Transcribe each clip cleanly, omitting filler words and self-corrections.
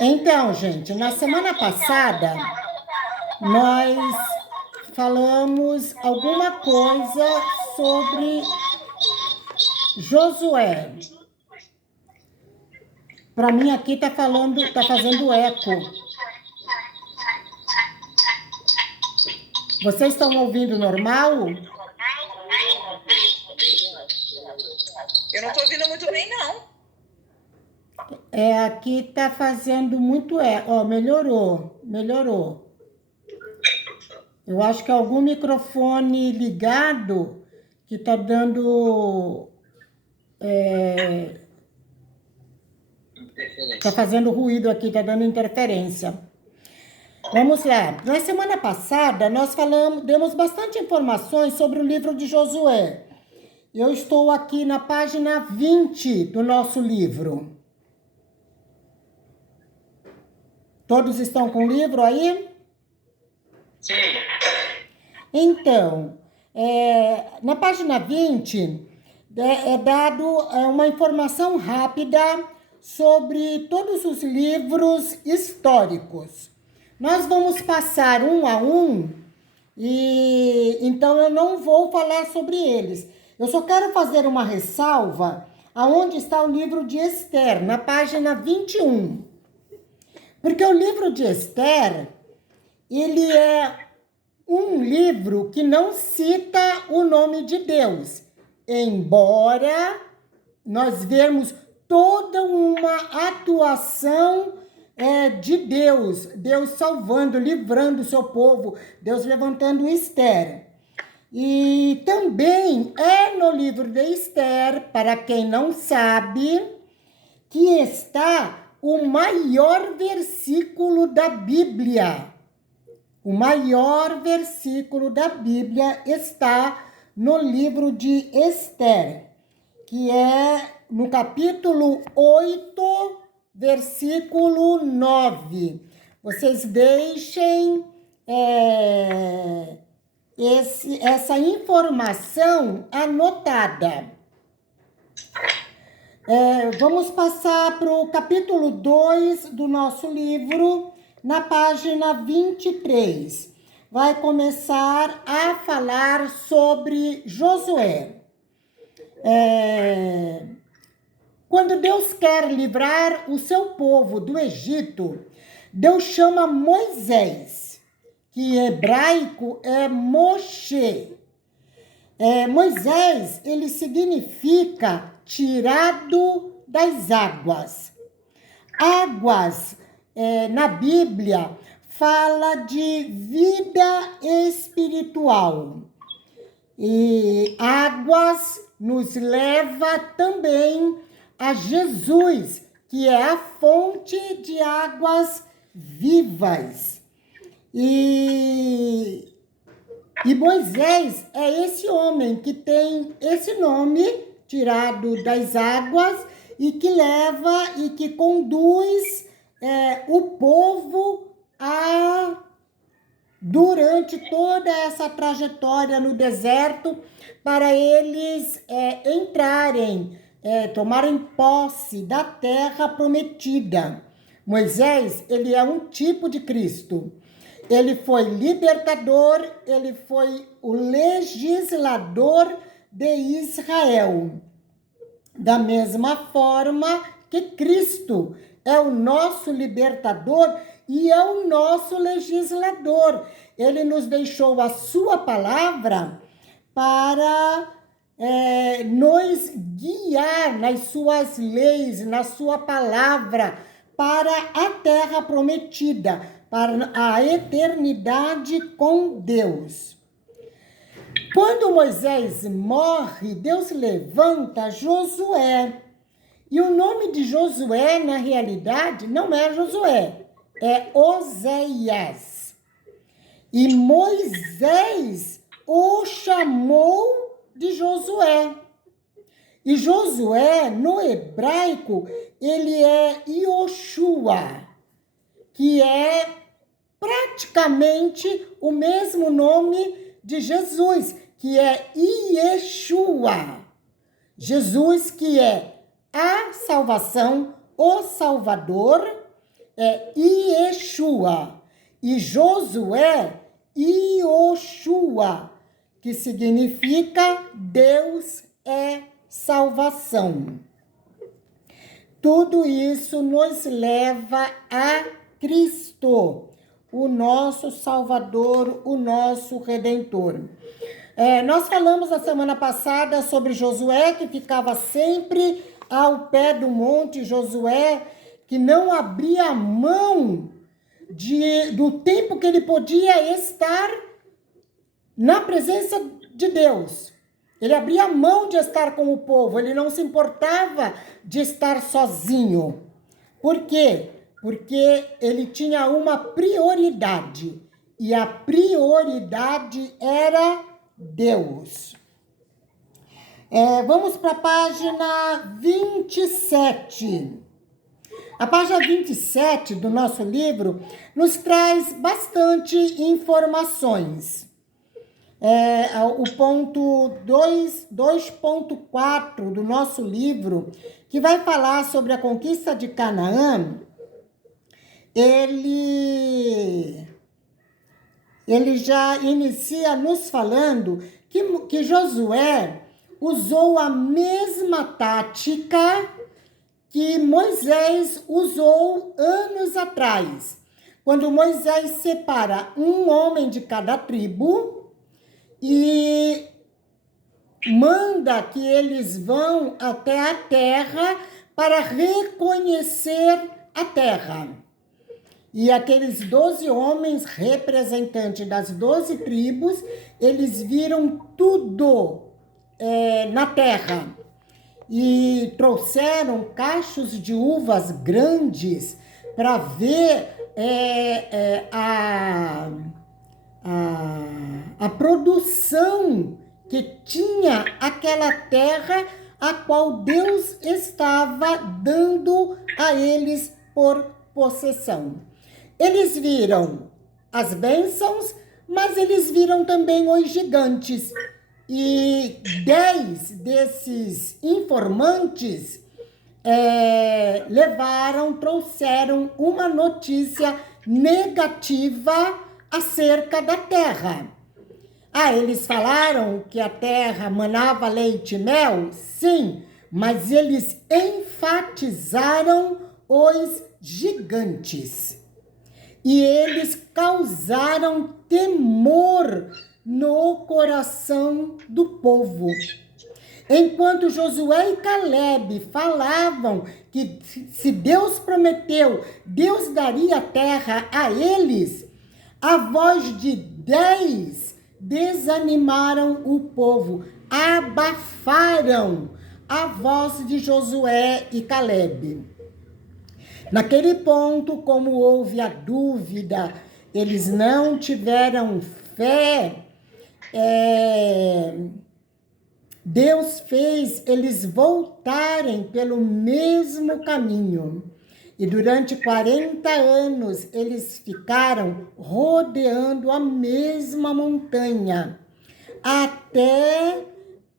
Então, gente, na semana passada nós falamos alguma coisa sobre Josué. Para mim aqui tá fazendo eco. Vocês estão ouvindo normal? Eu não tô ouvindo muito bem, não. Aqui tá fazendo muito eco. Ó, melhorou. Eu acho que é algum microfone ligado que tá dando... Tá fazendo ruído aqui, tá dando interferência. Vamos lá. Na semana passada, nós demos bastante informações sobre o livro de Josué. Eu estou aqui na página 20 do nosso livro. Todos estão com o livro aí? Sim. Então, na página 20, é dado uma informação rápida sobre todos os livros históricos. Nós vamos passar um a um, e então eu não vou falar sobre eles. Eu só quero fazer uma ressalva aonde está o livro de Esther, na página 21. Porque o livro de Esther, ele é um livro que não cita o nome de Deus, embora nós vemos toda uma atuação de Deus, Deus salvando, livrando o seu povo, Deus levantando Esther. E também é no livro de Esther, para quem não sabe, que está o maior versículo da Bíblia. O maior versículo da Bíblia está no livro de Esther, que é no capítulo 8, versículo 9. Vocês deixem essa informação anotada. Vamos passar para o capítulo 2 do nosso livro, na página 23. Vai começar a falar sobre Josué. Quando Deus quer livrar o seu povo do Egito, Deus chama Moisés, que em hebraico é Moshe. Moisés, ele significa tirado das águas. Águas, na Bíblia, fala de vida espiritual. E águas nos leva também a Jesus, que é a fonte de águas vivas. E Moisés é esse homem que tem esse nome, tirado das águas, e que leva e que conduz o povo durante toda essa trajetória no deserto, para eles entrarem, tomarem posse da terra prometida. Moisés, ele é um tipo de Cristo. Ele foi libertador, ele foi o legislador de Israel. Da mesma forma que Cristo é o nosso libertador e é o nosso legislador. Ele nos deixou a sua palavra para nos guiar nas suas leis, na sua palavra, para a terra prometida, para a eternidade com Deus. Quando Moisés morre, Deus levanta Josué. E o nome de Josué, na realidade, não é Josué, é Oséias. E Moisés o chamou de Josué. E Josué, no hebraico, ele é Yoshua, que é praticamente o mesmo nome de Jesus, que é Yeshua. Jesus, que é a salvação, o Salvador é Yeshua e Josué Ioshua, que significa Deus é salvação. Tudo isso nos leva a Cristo, o nosso Salvador, o nosso Redentor. Nós falamos na semana passada sobre Josué, que ficava sempre ao pé do monte, Josué, que não abria mão do tempo que ele podia estar na presença de Deus. Ele abria mão de estar com o povo, ele não se importava de estar sozinho. Por quê? Porque ele tinha uma prioridade, e a prioridade era Deus. Vamos para a página 27. A página 27 do nosso livro nos traz bastante informações. O ponto 2.4 do nosso livro, que vai falar sobre a conquista de Canaã, ele já inicia nos falando que Josué usou a mesma tática que Moisés usou anos atrás, quando Moisés separa um homem de cada tribo e manda que eles vão até a terra para reconhecer a terra. E aqueles 12 homens, representantes das 12 tribos, eles viram tudo na terra. E trouxeram cachos de uvas grandes para ver a produção que tinha aquela terra a qual Deus estava dando a eles por possessão. Eles viram as bênçãos, mas eles viram também os gigantes. E 10 desses informantes trouxeram uma notícia negativa acerca da terra. Eles falaram que a terra manava leite e mel? Sim, mas eles enfatizaram os gigantes. E eles causaram temor no coração do povo. Enquanto Josué e Caleb falavam que se Deus prometeu, Deus daria a terra a eles, a voz de 10 desanimaram o povo, abafaram a voz de Josué e Caleb. Naquele ponto, como houve a dúvida, eles não tiveram fé, Deus fez eles voltarem pelo mesmo caminho. E durante 40 anos eles ficaram rodeando a mesma montanha, até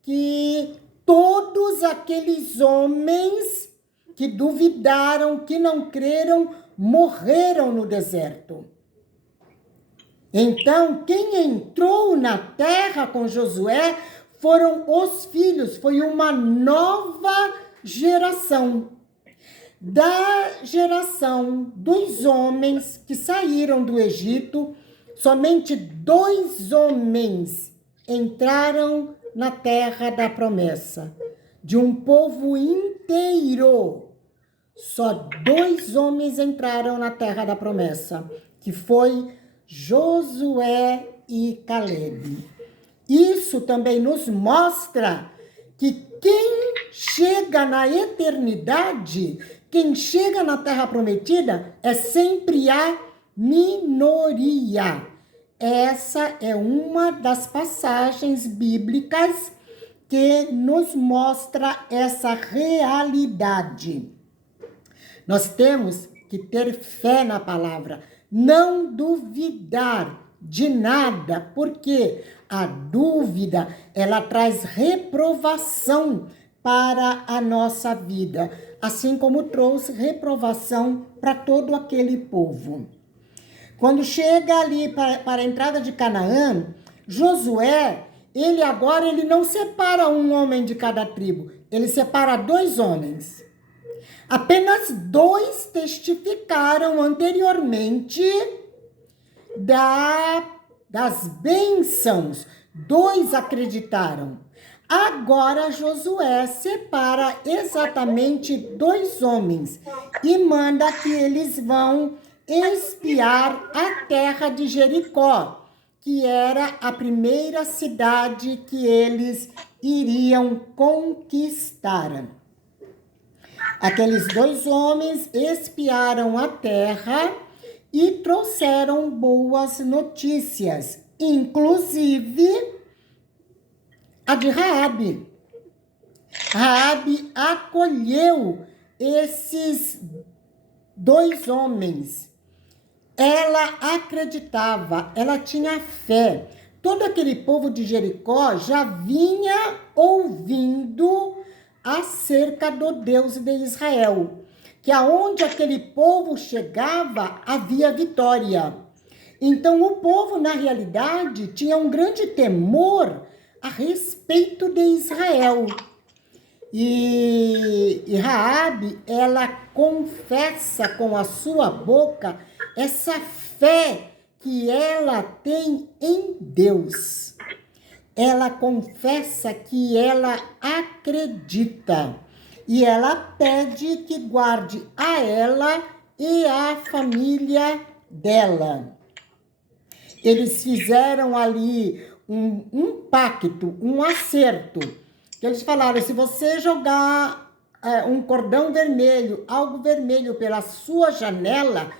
que todos aqueles homens que duvidaram, que não creram, morreram no deserto. Então, quem entrou na terra com Josué foram os filhos, foi uma nova geração. Da geração dos homens que saíram do Egito, somente 2 homens entraram na terra da promessa. De um povo inteiro, só 2 homens entraram na terra da promessa, que foi Josué e Caleb. Isso também nos mostra que quem chega na eternidade, quem chega na terra prometida, é sempre a minoria. Essa é uma das passagens bíblicas que nos mostra essa realidade. Nós temos que ter fé na palavra, não duvidar de nada, porque a dúvida, ela traz reprovação para a nossa vida. assim como trouxe reprovação para todo aquele povo. Quando chega ali para a entrada de Canaã, Josué, ele não separa um homem de cada tribo, ele separa 2 homens. Apenas 2 testificaram anteriormente das bênçãos. 2 acreditaram. Agora Josué separa exatamente 2 homens e manda que eles vão espiar a terra de Jericó, que era a primeira cidade que eles iriam conquistar. Aqueles 2 homens espiaram a terra e trouxeram boas notícias, inclusive a de Raabe. Raabe acolheu esses 2 homens. Ela acreditava, ela tinha fé. Todo aquele povo de Jericó já vinha ouvindo acerca do Deus de Israel, que aonde aquele povo chegava, havia vitória. Então, o povo, na realidade, tinha um grande temor a respeito de Israel. E Raabe, ela confessa com a sua boca essa fé que ela tem em Deus. Ela confessa que ela acredita e ela pede que guarde a ela e a família dela. Eles fizeram ali um pacto, um acerto. Eles falaram, se você jogar um cordão vermelho, algo vermelho pela sua janela,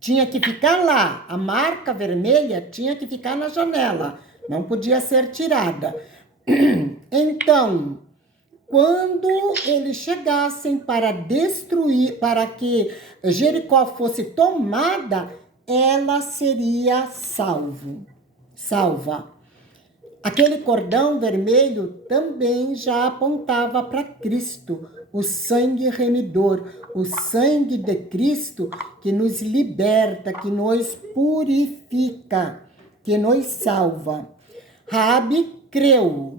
tinha que ficar lá. A marca vermelha tinha que ficar na janela. Não podia ser tirada. Então, quando eles chegassem para destruir, para que Jericó fosse tomada, ela seria salva. Aquele cordão vermelho também já apontava para Cristo, o sangue remidor, o sangue de Cristo que nos liberta, que nos purifica, que nos salva. Raabe creu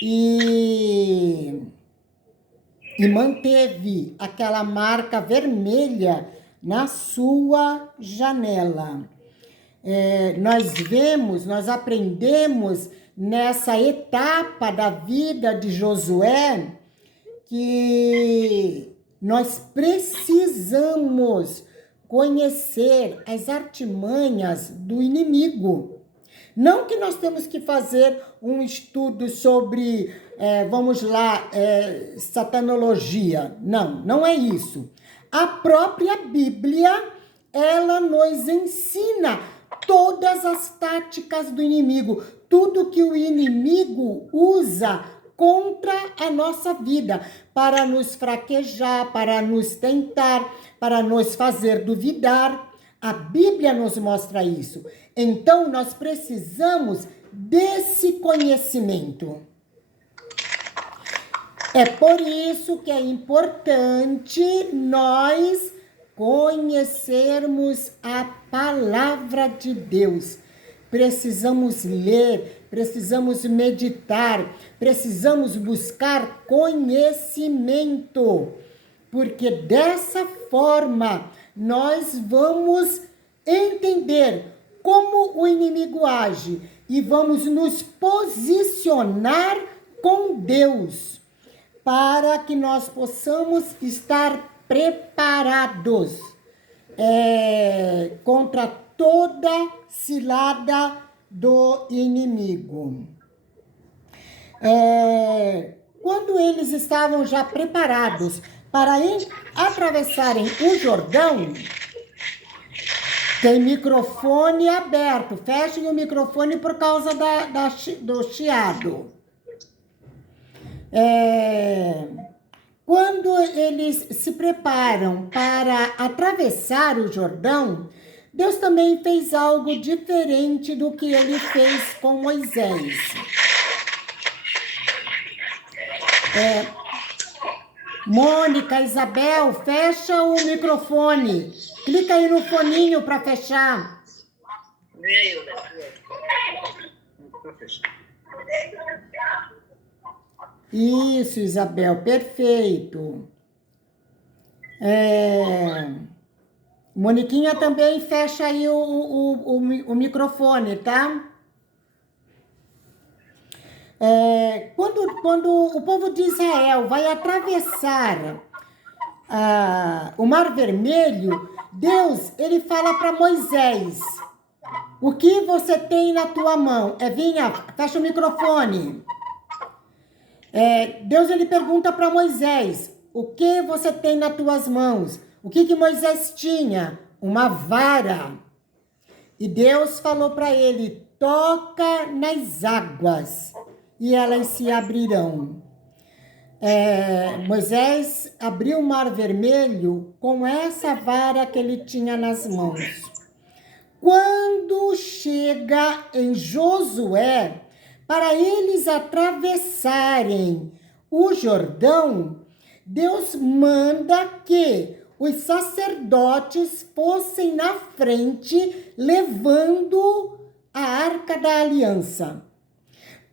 e manteve aquela marca vermelha na sua janela. Nós aprendemos nessa etapa da vida de Josué que nós precisamos conhecer as artimanhas do inimigo. Não que nós temos que fazer um estudo sobre, satanologia. Não é isso. A própria Bíblia, ela nos ensina todas as táticas do inimigo, tudo que o inimigo usa contra a nossa vida, para nos fraquejar, para nos tentar, para nos fazer duvidar. A Bíblia nos mostra isso. Então, nós precisamos desse conhecimento. É por isso que é importante nós conhecermos a palavra de Deus. Precisamos ler, precisamos meditar, precisamos buscar conhecimento, porque dessa forma nós vamos entender como o inimigo age e vamos nos posicionar com Deus para que nós possamos estar preparados contra toda cilada do inimigo. Quando eles estavam já preparados para atravessarem o Jordão, tem microfone aberto, fechem o microfone por causa do chiado. Quando eles se preparam para atravessar o Jordão, Deus também fez algo diferente do que ele fez com Moisés. Mônica, Isabel, fecha o microfone. Clica aí no foninho para fechar. Veio, né? Isso, Isabel, perfeito. Moniquinha também fecha aí o microfone, tá? Quando o povo de Israel vai atravessar o Mar Vermelho, Deus, ele fala para Moisés, o que você tem na tua mão? Vinha, fecha o microfone. Deus, ele pergunta para Moisés, o que você tem nas tuas mãos? O que Moisés tinha? Uma vara. E Deus falou para ele, toca nas águas e elas se abrirão. Moisés abriu o Mar Vermelho com essa vara que ele tinha nas mãos. Quando chega em Josué, para eles atravessarem o Jordão, Deus manda que os sacerdotes fossem na frente levando a Arca da Aliança.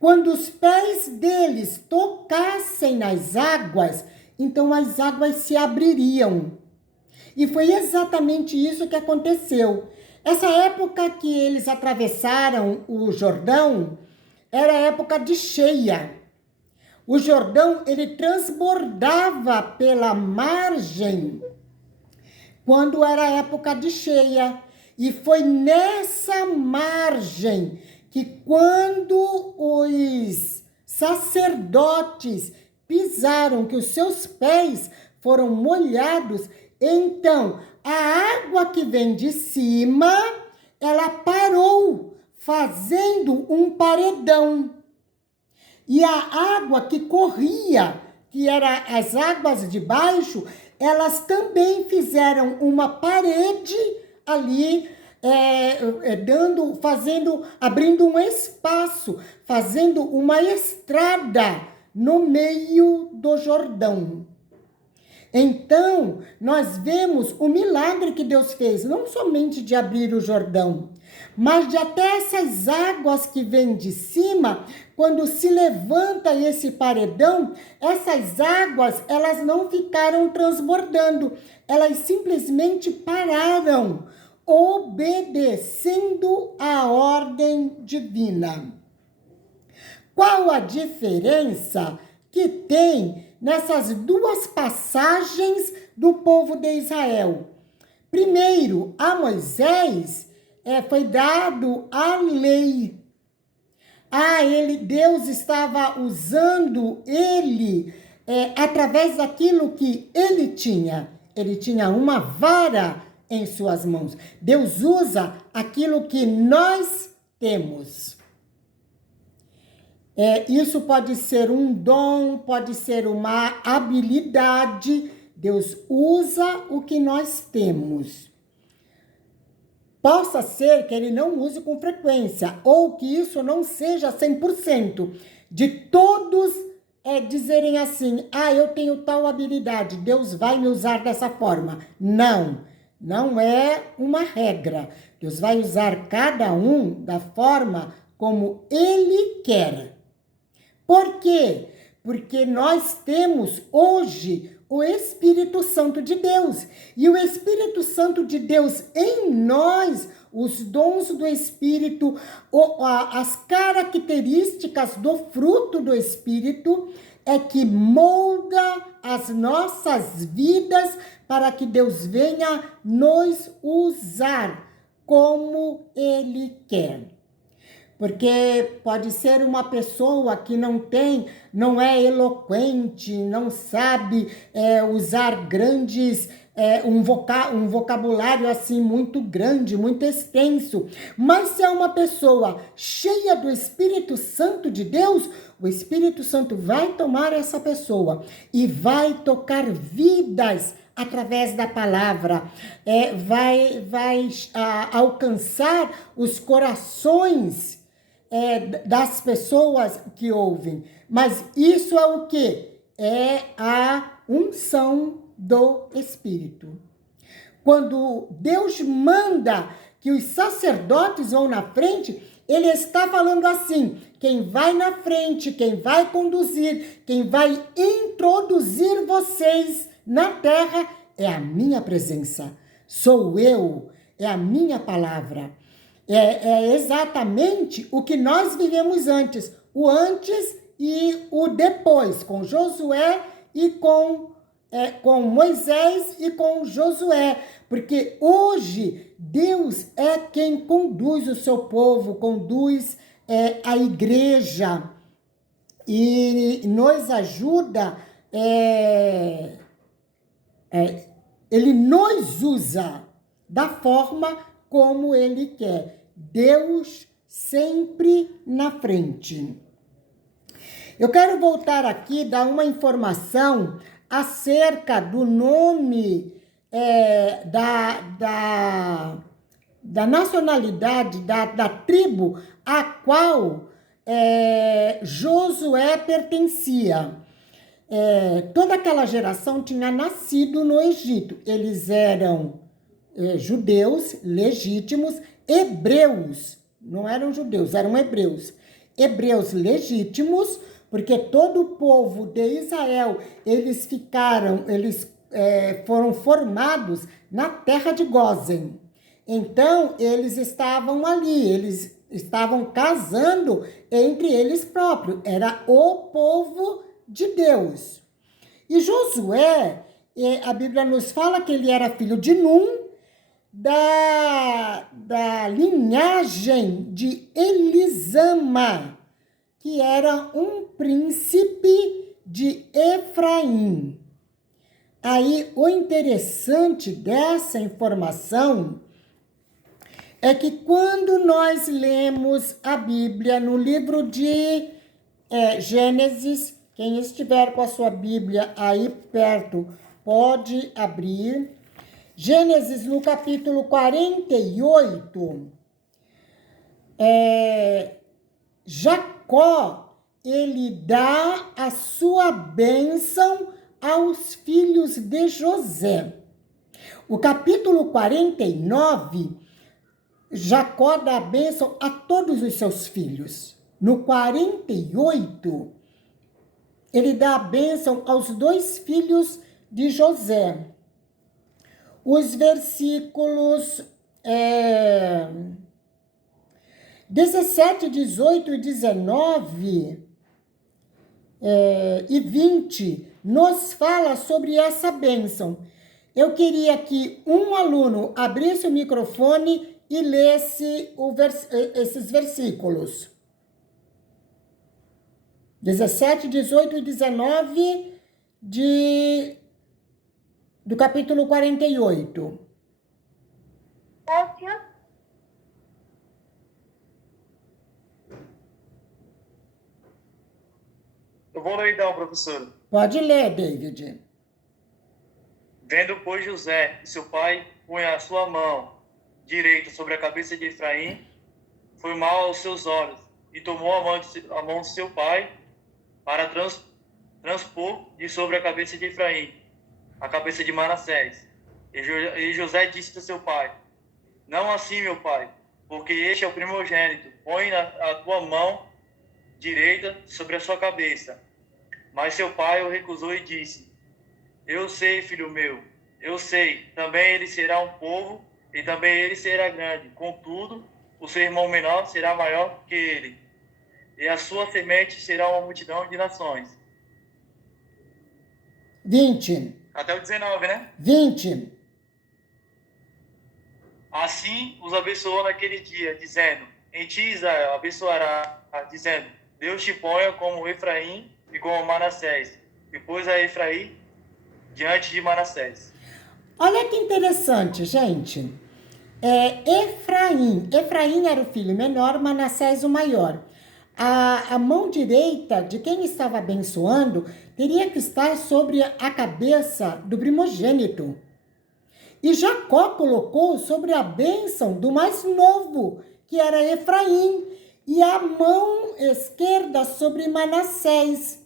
Quando os pés deles tocassem nas águas, então as águas se abririam. E foi exatamente isso que aconteceu. Essa época que eles atravessaram o Jordão era época de cheia. O Jordão, ele transbordava pela margem quando era época de cheia. E foi nessa margem que quando os sacerdotes pisaram, que os seus pés foram molhados, então a água que vem de cima, ela parou, fazendo um paredão. E a água que corria, que eram as águas de baixo, elas também fizeram uma parede ali, abrindo um espaço, fazendo uma estrada no meio do Jordão. Então, nós vemos o milagre que Deus fez, não somente de abrir o Jordão, mas de até essas águas que vêm de cima, quando se levanta esse paredão, essas águas, elas não ficaram transbordando, elas simplesmente pararam, obedecendo a ordem divina. Qual a diferença que tem nessas duas passagens do povo de Israel? Primeiro, a Moisés foi dado a lei. Deus estava usando ele através daquilo que ele tinha. Ele tinha uma vara em suas mãos. Deus usa aquilo que nós temos. Isso pode ser um dom, pode ser uma habilidade. Deus usa o que nós temos. Possa ser que ele não use com frequência, ou que isso não seja 100%. De todos dizerem assim, eu tenho tal habilidade, Deus vai me usar dessa forma. Não é uma regra. Deus vai usar cada um da forma como ele quer. Por quê? Porque nós temos hoje o Espírito Santo de Deus. E o Espírito Santo de Deus em nós, os dons do Espírito, as características do fruto do Espírito, é que molda as nossas vidas para que Deus venha nos usar como Ele quer. Porque pode ser uma pessoa que não é eloquente, não sabe usar um vocabulário assim muito grande, muito extenso. Mas se é uma pessoa cheia do Espírito Santo de Deus, o Espírito Santo vai tomar essa pessoa e vai tocar vidas através da palavra, vai alcançar os corações das pessoas que ouvem. Mas isso é o quê? É a unção do Espírito. Quando Deus manda que os sacerdotes vão na frente, ele está falando assim: quem vai na frente, quem vai conduzir, quem vai introduzir vocês na terra é a minha presença. Sou eu, é a minha palavra. É exatamente o que nós vivemos antes, o antes e o depois, com Josué e com Moisés e com Josué, porque hoje Deus é quem conduz o seu povo, conduz a igreja e nos ajuda, ele nos usa da forma como ele quer. Deus sempre na frente. Eu quero voltar aqui, dar uma informação acerca do nome da nacionalidade, da tribo a qual Josué pertencia. Toda aquela geração tinha nascido no Egito. Eles eram judeus legítimos, hebreus, não eram judeus, eram hebreus. Hebreus legítimos, porque todo o povo de Israel, eles foram formados na terra de Gósen. Então, eles estavam ali, eles estavam casando entre eles próprios. Era o povo de Deus. E Josué, a Bíblia nos fala que ele era filho de Num, da linhagem de Elisama, que era um príncipe de Efraim. Aí, o interessante dessa informação é que quando nós lemos a Bíblia no livro de Gênesis, quem estiver com a sua Bíblia aí perto pode abrir. Gênesis, no capítulo 48, Jacó, ele dá a sua bênção aos filhos de José. O capítulo 49, Jacó dá a bênção a todos os seus filhos. No 48, ele dá a bênção aos 2 filhos de José. Os versículos 17, 18 e 19 e 20 nos fala sobre essa bênção. Eu queria que um aluno abrisse o microfone e lesse esses versículos. 17, 18 e 19 do capítulo 48. Eu vou ler então, professor. Pode ler, David. Vendo, pois, José e seu pai punha a sua mão direita sobre a cabeça de Efraim, foi mal aos seus olhos, e tomou a mão de seu pai para transpor de sobre a cabeça de Efraim, a cabeça de Manassés. E José disse a seu pai: não assim, meu pai, porque este é o primogênito. Põe a tua mão direita sobre a sua cabeça. Mas seu pai o recusou e disse: eu sei, filho meu, eu sei. Também ele será um povo, e também ele será grande. Contudo, o seu irmão menor será maior que ele, e a sua semente será uma multidão de nações. 20. Até o 19, né? 20. Assim os abençoou naquele dia, dizendo: em ti, Israel, abençoará, dizendo: Deus te ponha como Efraim e como Manassés. E pôs a Efraim diante de Manassés. Olha que interessante, gente. Efraim era o filho menor, Manassés o maior. A mão direita de quem estava abençoando teria que estar sobre a cabeça do primogênito. E Jacó colocou sobre a bênção do mais novo, que era Efraim, e a mão esquerda sobre Manassés.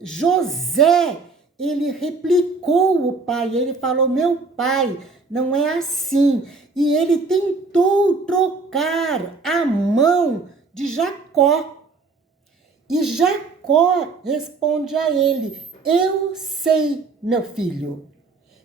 José, ele replicou o pai, ele falou, meu pai, não é assim. E ele tentou trocar a mão de Jacó. E Jacó responde a ele, eu sei, meu filho.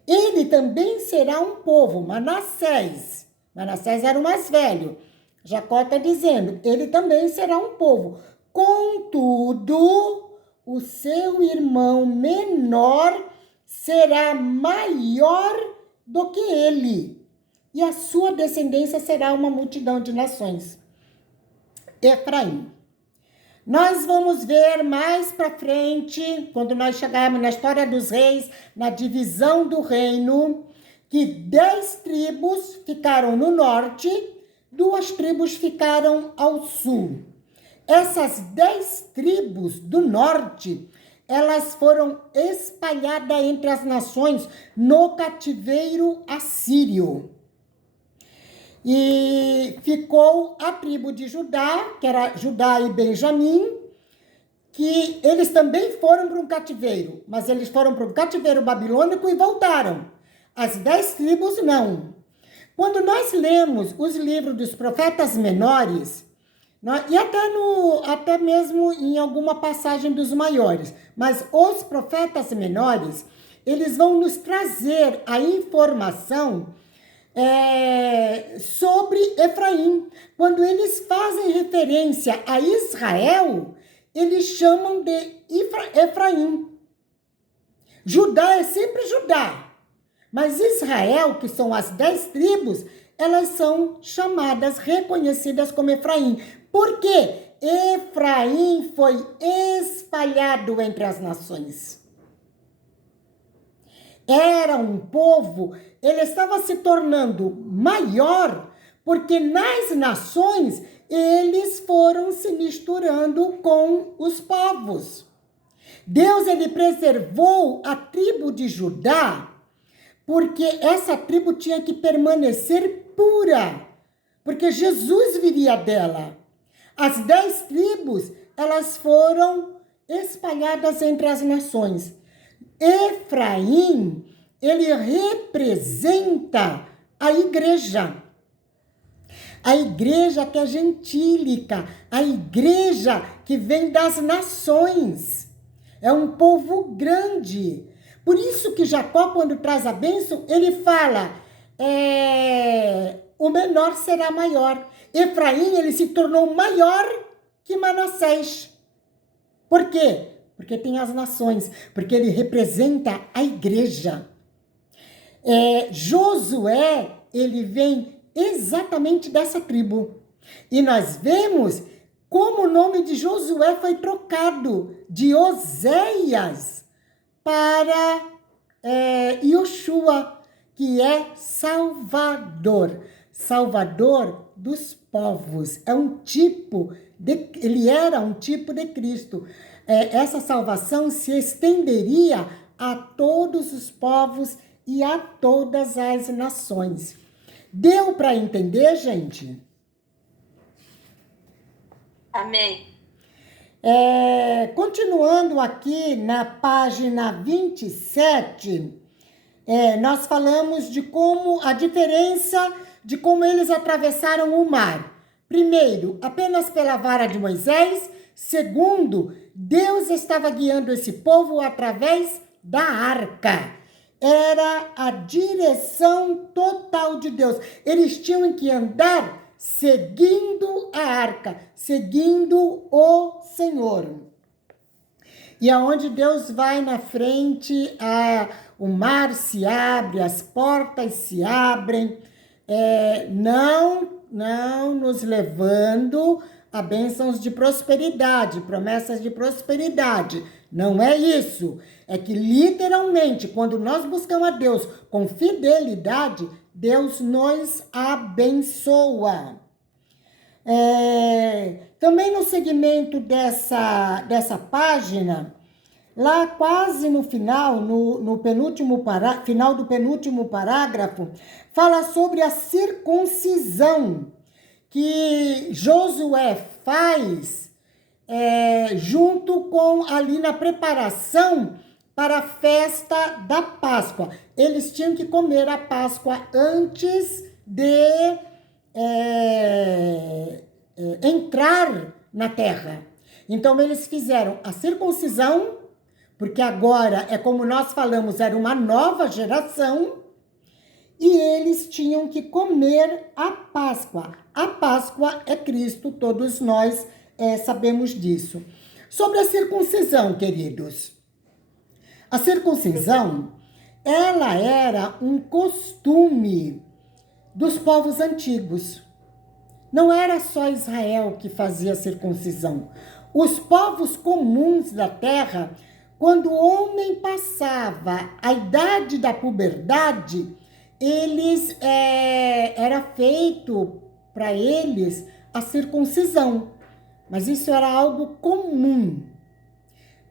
Ele também será um povo, Manassés. Manassés era o mais velho. Jacó está dizendo, ele também será um povo. Contudo, o seu irmão menor será maior do que ele, e a sua descendência será uma multidão de nações. Efraim. Nós vamos ver mais para frente, quando nós chegarmos na história dos reis, na divisão do reino, que 10 tribos ficaram no norte, 2 tribos ficaram ao sul. Essas 10 tribos do norte, elas foram espalhadas entre as nações no cativeiro assírio. E ficou a tribo de Judá, que era Judá e Benjamim, que eles também foram para um cativeiro, mas eles foram para um cativeiro babilônico e voltaram. As 10 tribos não. Quando nós lemos os livros dos profetas menores, e até mesmo em alguma passagem dos maiores, mas os profetas menores, eles vão nos trazer a informação sobre Efraim. Quando eles fazem referência a Israel, eles chamam de Efraim. Judá é sempre Judá, mas Israel, que são as 10 tribos, elas são chamadas, reconhecidas como Efraim. Por quê? Efraim foi espalhado entre as nações. Era um povo, ele estava se tornando maior, porque nas nações eles foram se misturando com os povos. Deus, ele preservou a tribo de Judá, porque essa tribo tinha que permanecer pura, porque Jesus viria dela. As 10 tribos, elas foram espalhadas entre as nações. Efraim, ele representa a igreja que é gentílica, a igreja que vem das nações. É um povo grande. Por isso que Jacó, quando traz a bênção, ele fala, o menor será maior. Efraim, ele se tornou maior que Manassés. Por quê? Porque tem as nações, porque ele representa a igreja. Josué, ele vem exatamente dessa tribo. E nós vemos como o nome de Josué foi trocado de Oséias para Yoshua, que é Salvador. Salvador dos povos. Ele era um tipo de Cristo. Essa salvação se estenderia a todos os povos e a todas as nações. Deu para entender, gente? Amém. Continuando aqui na página 27, nós falamos de como a diferença de como eles atravessaram o mar. Primeiro, apenas pela vara de Moisés. Segundo, Deus estava guiando esse povo através da arca. Era a direção total de Deus. Eles tinham que andar seguindo a arca, seguindo o Senhor. E aonde Deus vai na frente, o mar se abre, as portas se abrem, não nos levando a bênçãos de prosperidade, promessas de prosperidade. Não é isso. É que literalmente, quando nós buscamos a Deus com fidelidade, Deus nos abençoa. Também no segmento dessa página, lá quase no final, no final do penúltimo parágrafo, fala sobre a circuncisão que Josué faz junto com ali na preparação para a festa da Páscoa. Eles tinham que comer a Páscoa antes de entrar na terra. Então, eles fizeram a circuncisão, porque agora, como nós falamos, era uma nova geração, e eles tinham que comer a Páscoa. A Páscoa é Cristo, todos nós sabemos disso. Sobre a circuncisão, queridos. A circuncisão, ela era um costume dos povos antigos. Não era só Israel que fazia circuncisão. Os povos comuns da terra, quando o homem passava a idade da puberdade, era feito para eles a circuncisão. Mas isso era algo comum.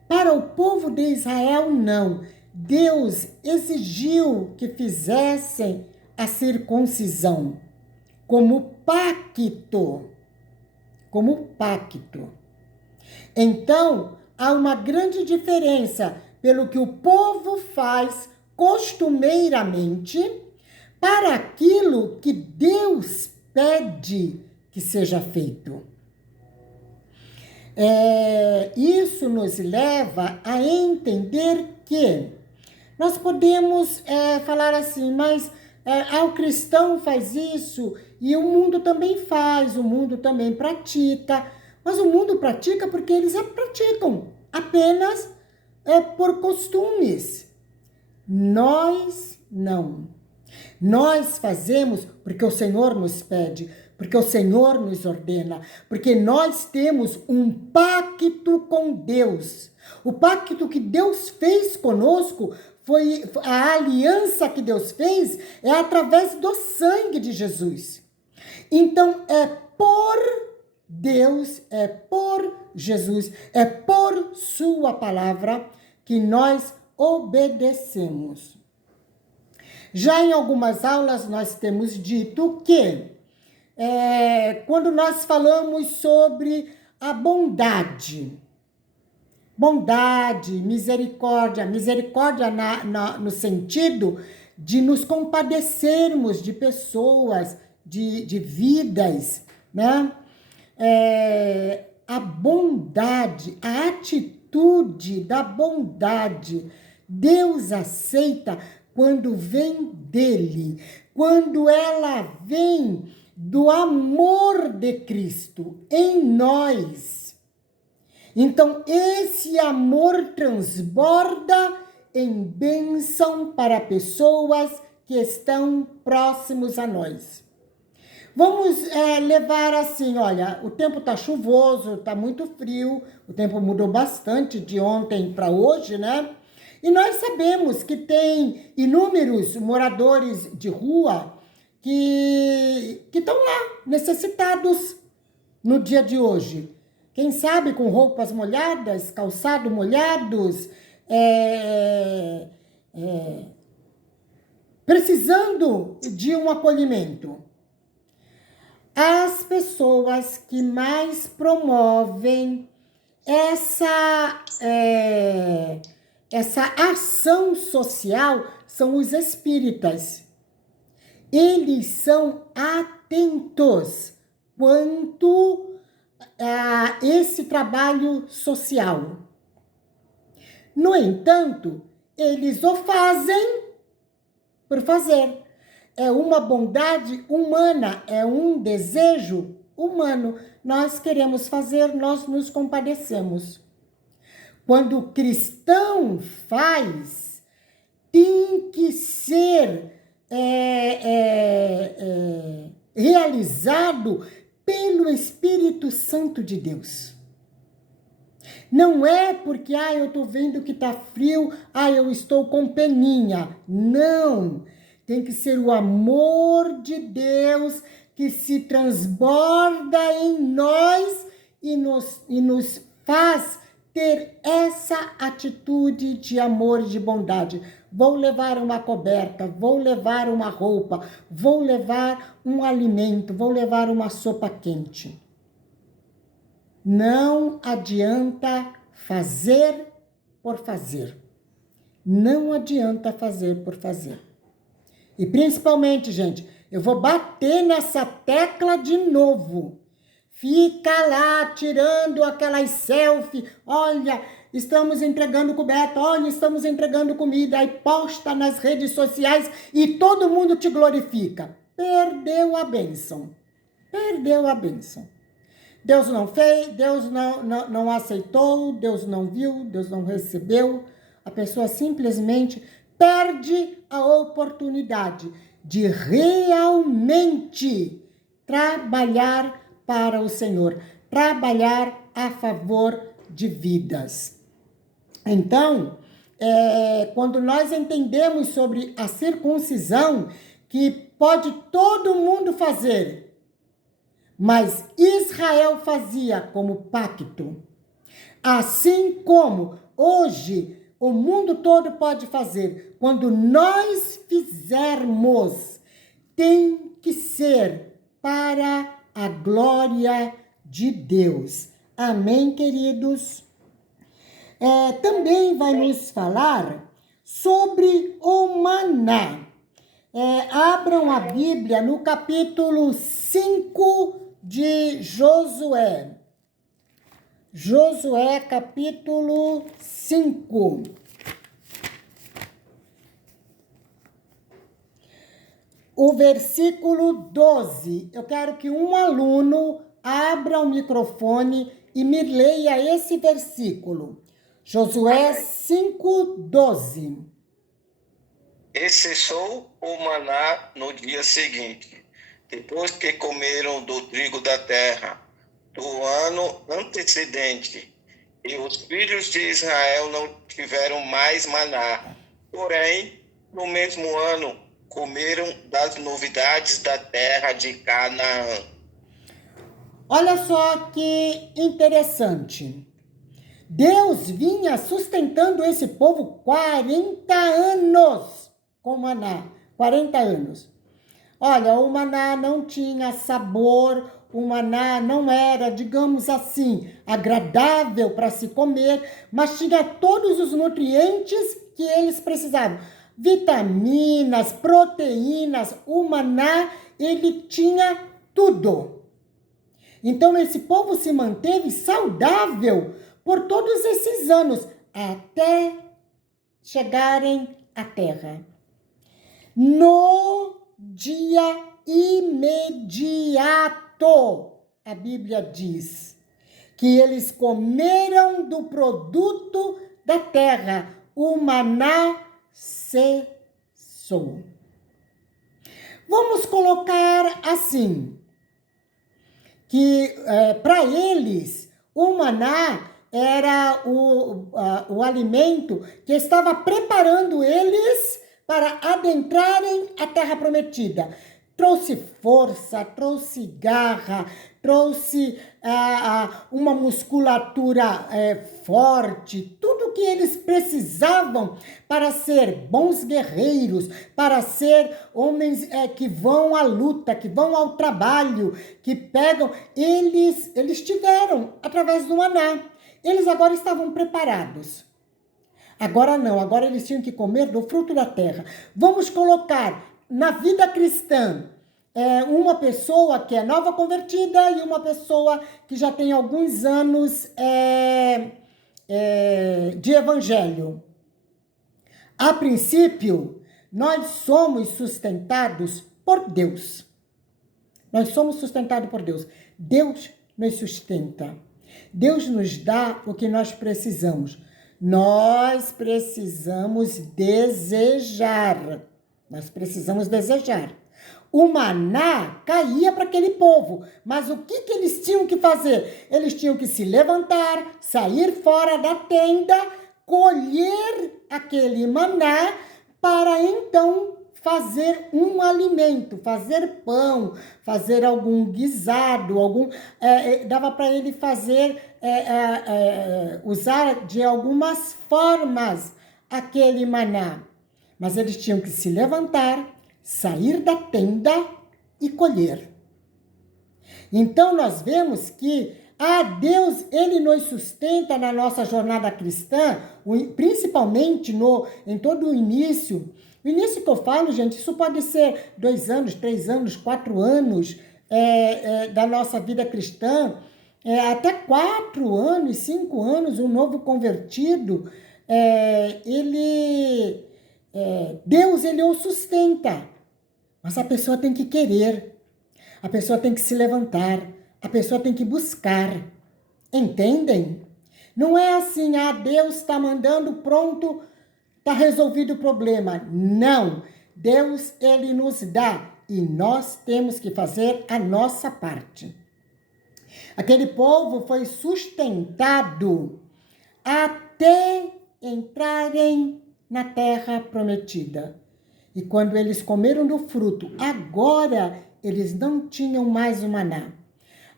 Para o povo de Israel, não. Deus exigiu que fizessem a circuncisão como pacto. Como pacto. Então, há uma grande diferença pelo que o povo faz costumeiramente para aquilo que Deus pede que seja feito. Isso nos leva a entender que nós podemos falar assim, mas o cristão faz isso e o mundo também faz, o mundo também pratica, mas o mundo pratica porque eles praticam apenas por costumes. Nós não. Nós fazemos porque o Senhor nos pede, porque o Senhor nos ordena, porque nós temos um pacto com Deus. O pacto que Deus fez conosco foi a aliança que Deus fez através do sangue de Jesus. Então, por Deus, por Jesus, por sua palavra que nós obedecemos. Já em algumas aulas nós temos dito que quando nós falamos sobre a bondade, misericórdia no sentido de nos compadecermos de pessoas, de vidas, né? A bondade, a atitude da bondade, Deus aceita quando vem dele, quando ela vem do amor de Cristo em nós. Então, esse amor transborda em bênção para pessoas que estão próximos a nós. Vamos levar assim, olha, o tempo está chuvoso, está muito frio, o tempo mudou bastante de ontem para hoje, né? E nós sabemos que tem inúmeros moradores de rua que estão lá, necessitados no dia de hoje. Quem sabe com roupas molhadas, calçado molhados, precisando de um acolhimento. As pessoas que mais promovem essa ação social são os espíritas. Eles são atentos quanto a esse trabalho social. No entanto, eles o fazem por fazer. É uma bondade humana, é um desejo humano. Nós queremos fazer, nós nos compadecemos. Quando o cristão faz, tem que ser realizado pelo Espírito Santo de Deus. Não é porque, eu estou vendo que está frio, eu estou com peninha. Não, tem que ser o amor de Deus que se transborda em nós e nos faz ter essa atitude de amor e de bondade. Vou levar uma coberta, vou levar uma roupa, vou levar um alimento, vou levar uma sopa quente. Não adianta fazer por fazer. Não adianta fazer por fazer. E principalmente, gente, eu vou bater nessa tecla de novo. Fica lá tirando aquelas selfies. Olha, estamos entregando coberta. Olha, estamos entregando comida. Aí posta nas redes sociais e todo mundo te glorifica. Perdeu a bênção. Perdeu a bênção. Deus não fez, Deus não aceitou, Deus não viu, Deus não recebeu. A pessoa simplesmente perde a oportunidade de realmente trabalhar para o Senhor, trabalhar a favor de vidas. Então, quando nós entendemos sobre a circuncisão, que pode todo mundo fazer, mas Israel fazia como pacto. Assim como hoje o mundo todo pode fazer. Quando nós fizermos, tem que ser para a glória de Deus. Amém, queridos? Também vai nos falar sobre o maná. Abram a Bíblia no capítulo 5 de Josué. Josué, capítulo 5. O versículo 12. Eu quero que um aluno abra o microfone e me leia esse versículo. Josué 5, 12. E cessou o maná no dia seguinte, depois que comeram do trigo da terra do ano antecedente, e os filhos de Israel não tiveram mais maná. Porém, no mesmo ano, comeram das novidades da terra de Canaã. Olha só que interessante. Deus vinha sustentando esse povo 40 anos com maná. 40 anos. Olha, o maná não tinha sabor, o maná não era, digamos assim, agradável para se comer, mas tinha todos os nutrientes que eles precisavam. Vitaminas, proteínas, o maná, ele tinha tudo. Então, esse povo se manteve saudável por todos esses anos, até chegarem à terra. No dia imediato, a Bíblia diz que eles comeram do produto da terra, o maná cessou. Vamos colocar assim, que para eles o maná era o alimento que estava preparando eles para adentrarem a terra prometida. Trouxe força, trouxe garra, trouxe uma musculatura forte, tudo que eles precisavam para ser bons guerreiros, para ser homens que vão à luta, que vão ao trabalho, que pegam. Eles tiveram através do maná. Eles agora estavam preparados. Agora não, agora eles tinham que comer do fruto da terra. Vamos colocar na vida cristã uma pessoa que é nova convertida e uma pessoa que já tem alguns anos de evangelho. A princípio, nós somos sustentados por Deus. Nós somos sustentados por Deus. Deus nos sustenta. Deus nos dá o que nós precisamos. Nós precisamos desejar. Nós precisamos desejar. O maná caía para aquele povo, mas o que eles tinham que fazer? Eles tinham que se levantar, sair fora da tenda, colher aquele maná para então fazer um alimento, fazer pão, fazer algum guisado, dava para ele fazer, usar de algumas formas aquele maná. Mas eles tinham que se levantar, sair da tenda e colher. Então, nós vemos que Deus, ele nos sustenta na nossa jornada cristã, principalmente em todo o início. O início que eu falo, gente, isso pode ser 2 anos, 3 anos, 4 anos da nossa vida cristã, até 4 anos, 5 anos, um novo convertido, Deus, ele o sustenta. Mas a pessoa tem que querer, a pessoa tem que se levantar, a pessoa tem que buscar. Entendem? Não é assim, Deus está mandando, pronto, está resolvido o problema. Não. Deus, ele nos dá e nós temos que fazer a nossa parte. Aquele povo foi sustentado até entrarem na terra prometida. E quando eles comeram do fruto, agora eles não tinham mais o maná.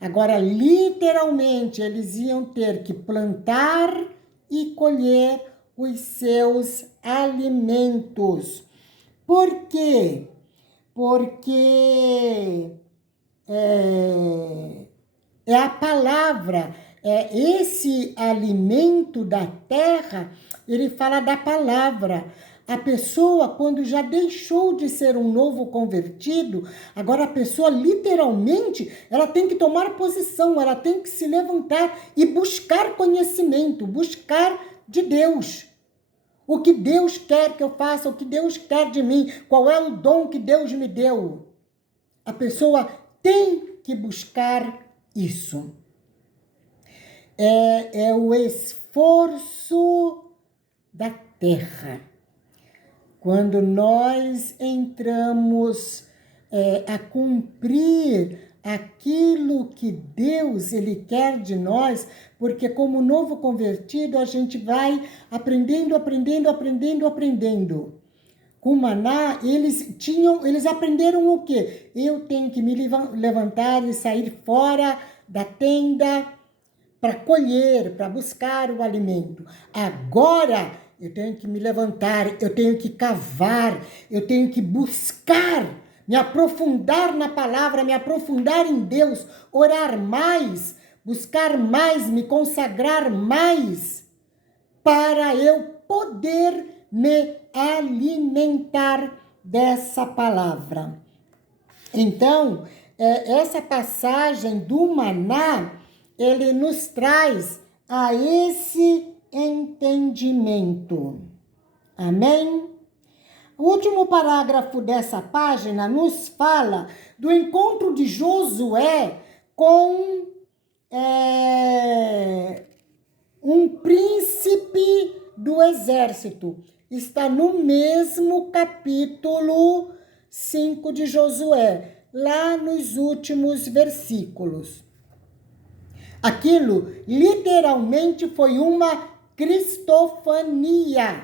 Agora, literalmente, eles iam ter que plantar e colher os seus alimentos. Por quê? Porque é a palavra, esse alimento da terra, ele fala da palavra. A pessoa, quando já deixou de ser um novo convertido, agora a pessoa literalmente, ela tem que tomar posição, ela tem que se levantar e buscar conhecimento, buscar de Deus. O que Deus quer que eu faça, o que Deus quer de mim, qual é o dom que Deus me deu. A pessoa tem que buscar isso. É o esforço da terra. Quando nós entramos a cumprir aquilo que Deus ele quer de nós, porque como novo convertido a gente vai aprendendo. Com Maná, eles aprenderam o quê? Eu tenho que me levantar e sair fora da tenda para colher, para buscar o alimento. Agora, eu tenho que me levantar, eu tenho que cavar, eu tenho que buscar, me aprofundar na palavra, me aprofundar em Deus, orar mais, buscar mais, me consagrar mais, para eu poder me alimentar dessa palavra. Então, essa passagem do maná, ele nos traz a esse entendimento. Amém? O último parágrafo dessa página nos fala do encontro de Josué com um príncipe do exército. Está no mesmo capítulo 5 de Josué, lá nos últimos versículos. Aquilo literalmente foi uma cristofania.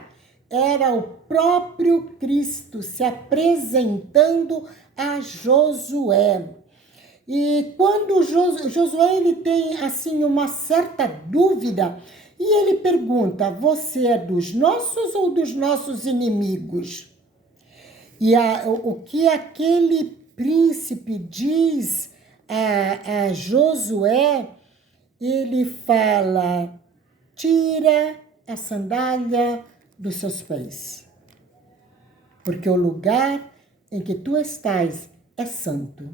Era o próprio Cristo se apresentando a Josué. E quando Josué ele tem assim uma certa dúvida, e ele pergunta: você é dos nossos ou dos nossos inimigos? E o que aquele príncipe diz a Josué, ele fala: tira a sandália dos seus pés, porque o lugar em que tu estás é santo.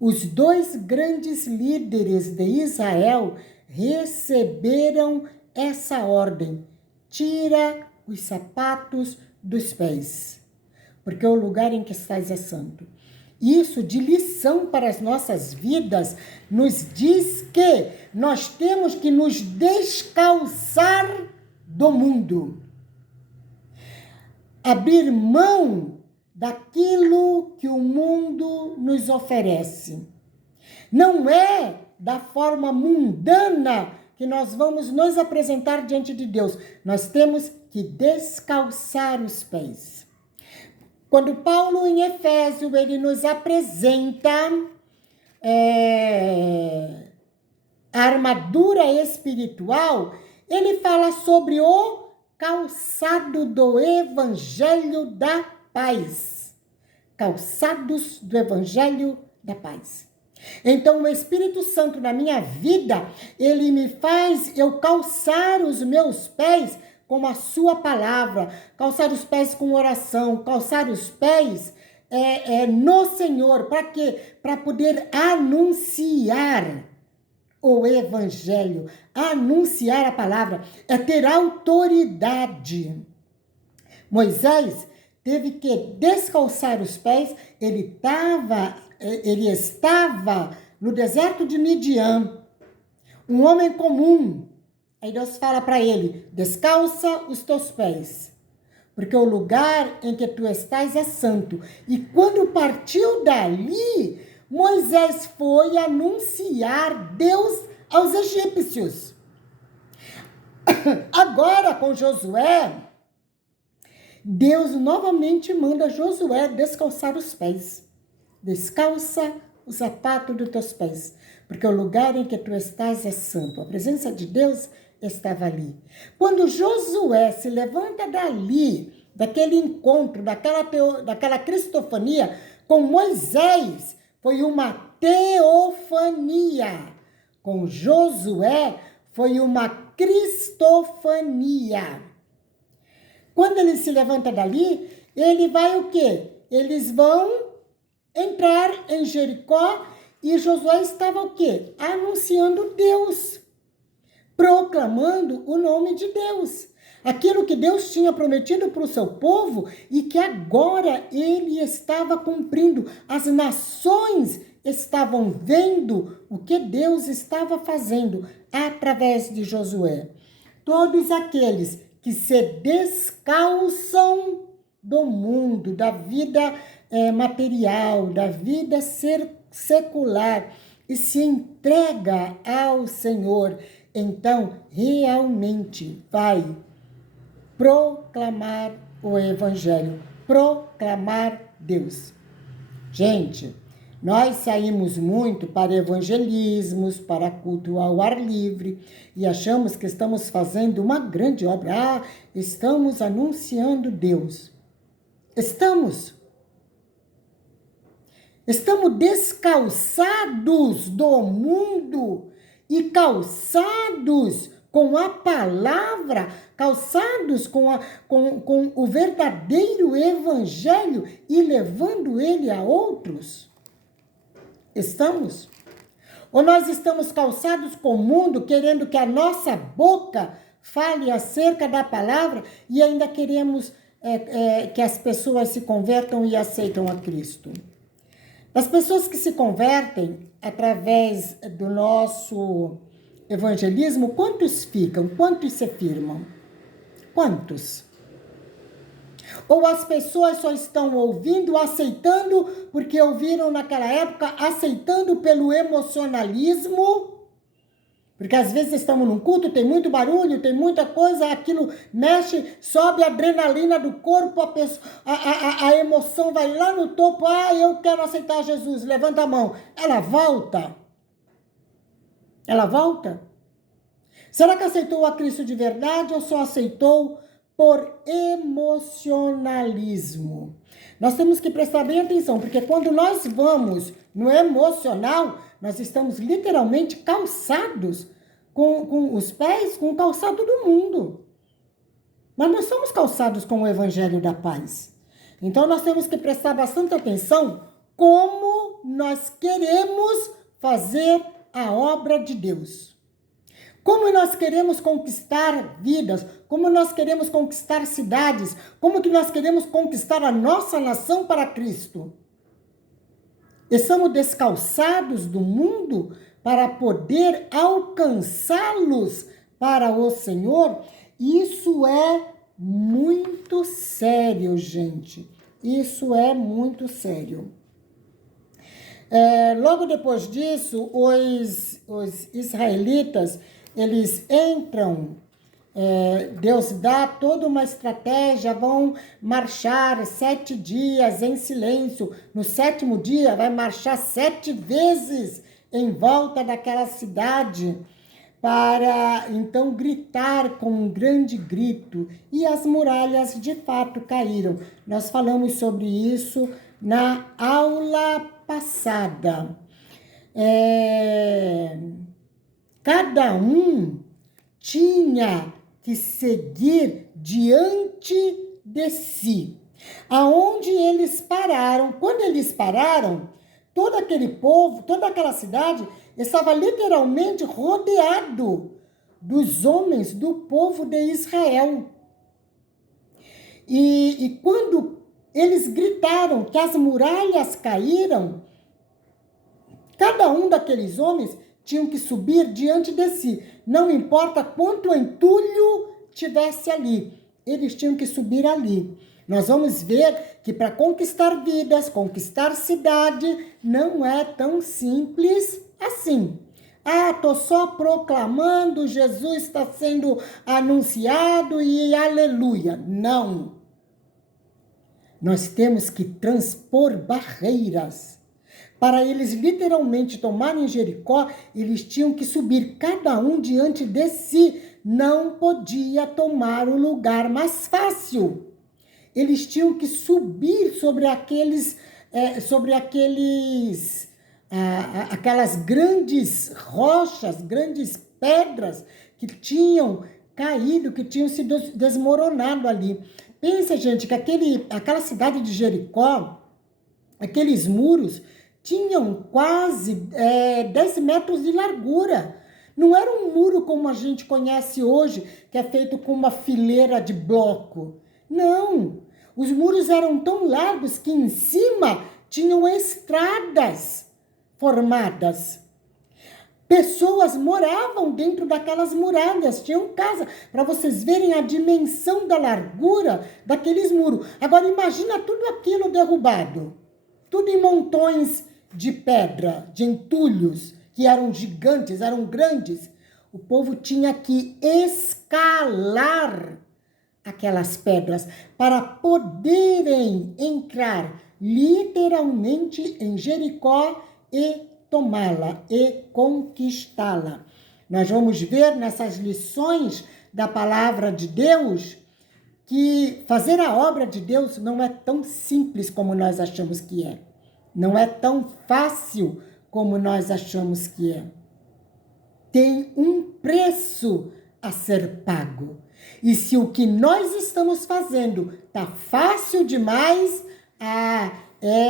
Os 2 grandes líderes de Israel receberam essa ordem: tira os sapatos dos pés, porque o lugar em que estás é santo. Isso, de lição para as nossas vidas, nos diz que nós temos que nos descalçar do mundo. Abrir mão daquilo que o mundo nos oferece. Não é da forma mundana que nós vamos nos apresentar diante de Deus. Nós temos que descalçar os pés. Quando Paulo, em Efésio, ele nos apresenta a armadura espiritual, ele fala sobre o calçado do Evangelho da Paz. Calçados do Evangelho da Paz. Então, o Espírito Santo na minha vida, ele me faz eu calçar os meus pés com a sua palavra, calçar os pés com oração, calçar os pés no Senhor. Para quê? Para poder anunciar o evangelho, anunciar a palavra, é ter autoridade. Moisés teve que descalçar os pés, ele estava no deserto de Midian, um homem comum. Aí Deus fala para ele, descalça os teus pés, porque o lugar em que tu estás é santo. E quando partiu dali, Moisés foi anunciar Deus aos egípcios. Agora, com Josué, Deus novamente manda Josué descalçar os pés. Descalça o sapato dos teus pés, porque o lugar em que tu estás é santo. A presença de Deus estava ali. Quando Josué se levanta dali, daquele encontro, daquela cristofania com Moisés, foi uma teofania. Com Josué, foi uma cristofania. Quando ele se levanta dali, ele vai o quê? Eles vão entrar em Jericó e Josué estava o quê? Anunciando Deus, proclamando o nome de Deus. Aquilo que Deus tinha prometido para o seu povo e que agora ele estava cumprindo. As nações estavam vendo o que Deus estava fazendo através de Josué. Todos aqueles que se descalçam do mundo, da vida material, da vida secular e se entrega ao Senhor, então realmente vai proclamar o Evangelho, proclamar Deus. Gente, nós saímos muito para evangelismos, para culto ao ar livre e achamos que estamos fazendo uma grande obra. Estamos anunciando Deus. Estamos descalçados do mundo e calçados com a palavra, calçados com o verdadeiro evangelho e levando ele a outros. Estamos? Ou nós estamos calçados com o mundo, querendo que a nossa boca fale acerca da palavra e ainda queremos que as pessoas se convertam e aceitam a Cristo? As pessoas que se convertem através do nosso evangelismo, quantos ficam? Quantos se firmam? Quantos? Ou as pessoas só estão ouvindo, aceitando, porque ouviram naquela época, aceitando pelo emocionalismo, porque às vezes estamos num culto, tem muito barulho, tem muita coisa, aquilo mexe, sobe a adrenalina do corpo, a emoção vai lá no topo, eu quero aceitar Jesus, levanta a mão. Ela volta? Ela volta? Será que aceitou a Cristo de verdade ou só aceitou por emocionalismo? Nós temos que prestar bem atenção, porque quando nós vamos no emocional, nós estamos literalmente calçados com os pés, com o calçado do mundo. Mas nós somos calçados com o evangelho da paz. Então nós temos que prestar bastante atenção como nós queremos fazer a obra de Deus. Como nós queremos conquistar vidas, como nós queremos conquistar cidades, como que nós queremos conquistar a nossa nação para Cristo. Estamos descalçados do mundo para poder alcançá-los para o Senhor. Isso é muito sério, gente. Isso é muito sério. Logo depois disso, os israelitas, eles entram, Deus dá toda uma estratégia, vão marchar 7 dias em silêncio. No 7º dia, vai marchar 7 vezes em volta daquela cidade, para então gritar com um grande grito. E as muralhas de fato caíram. Nós falamos sobre isso na aula passada. cada um tinha que seguir diante de si. Aonde eles pararam, quando eles pararam, todo aquele povo, toda aquela cidade estava literalmente rodeado dos homens do povo de Israel. E quando eles gritaram que as muralhas caíram, cada um daqueles homens tinha que subir diante de si. Não importa quanto entulho tivesse ali, eles tinham que subir ali. Nós vamos ver que para conquistar vidas, conquistar cidade, não é tão simples assim. Estou só proclamando, Jesus está sendo anunciado e aleluia. Não. Nós temos que transpor barreiras. Para eles literalmente tomarem Jericó, eles tinham que subir cada um diante de si. Não podia tomar o lugar mais fácil. Eles tinham que subir sobre aquelas grandes rochas, grandes pedras que tinham caído, que tinham se desmoronado ali. Pensa, gente, que aquela cidade de Jericó, aqueles muros, tinham quase 10 metros de largura. Não era um muro como a gente conhece hoje, que é feito com uma fileira de bloco. Não, os muros eram tão largos que em cima tinham estradas formadas. Pessoas moravam dentro daquelas muralhas, tinham casa, para vocês verem a dimensão da largura daqueles muros. Agora imagina tudo aquilo derrubado, tudo em montões de pedra, de entulhos, que eram gigantes, eram grandes. O povo tinha que escalar aquelas pedras para poderem entrar literalmente em Jericó e tomá-la e conquistá-la. Nós vamos ver nessas lições da palavra de Deus que fazer a obra de Deus não é tão simples como nós achamos que é. Não é tão fácil como nós achamos que é. Tem um preço a ser pago. E se o que nós estamos fazendo está fácil demais, é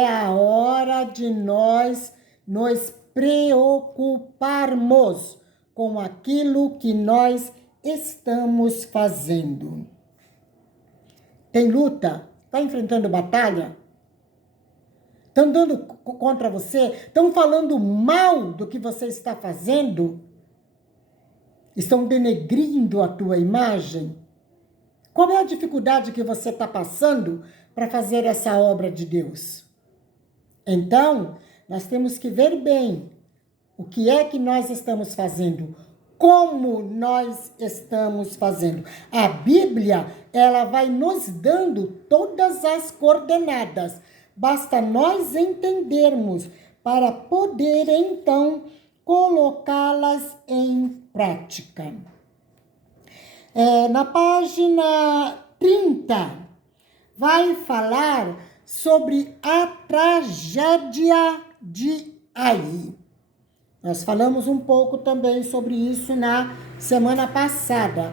a hora de nós nos preocuparmos com aquilo que nós estamos fazendo. Tem luta? Está enfrentando batalha? Estão dando contra você? Estão falando mal do que você está fazendo? Estão denegrindo a tua imagem? Qual é a dificuldade que você está passando para fazer essa obra de Deus? Então, nós temos que ver bem o que é que nós estamos fazendo, como nós estamos fazendo. A Bíblia, ela vai nos dando todas as coordenadas. Basta nós entendermos para poder, então, colocá-las em prática. Na página 30, vai falar sobre a tragédia de Ai. Nós falamos um pouco também sobre isso na semana passada.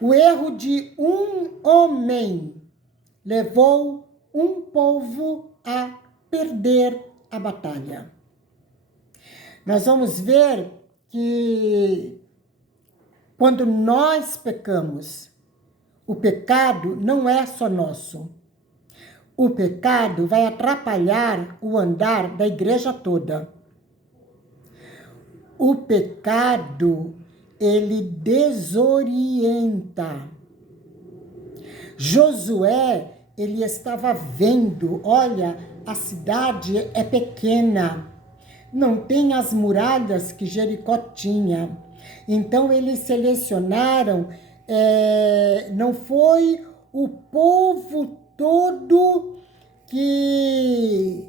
O erro de um homem levou um povo a perder a batalha. Nós vamos ver que quando nós pecamos, o pecado não é só nosso. O pecado vai atrapalhar o andar da igreja toda. O pecado, ele desorienta. Josué, ele estava vendo, olha, a cidade é pequena, não tem as muralhas que Jericó tinha. Então, eles selecionaram, não foi o povo todo que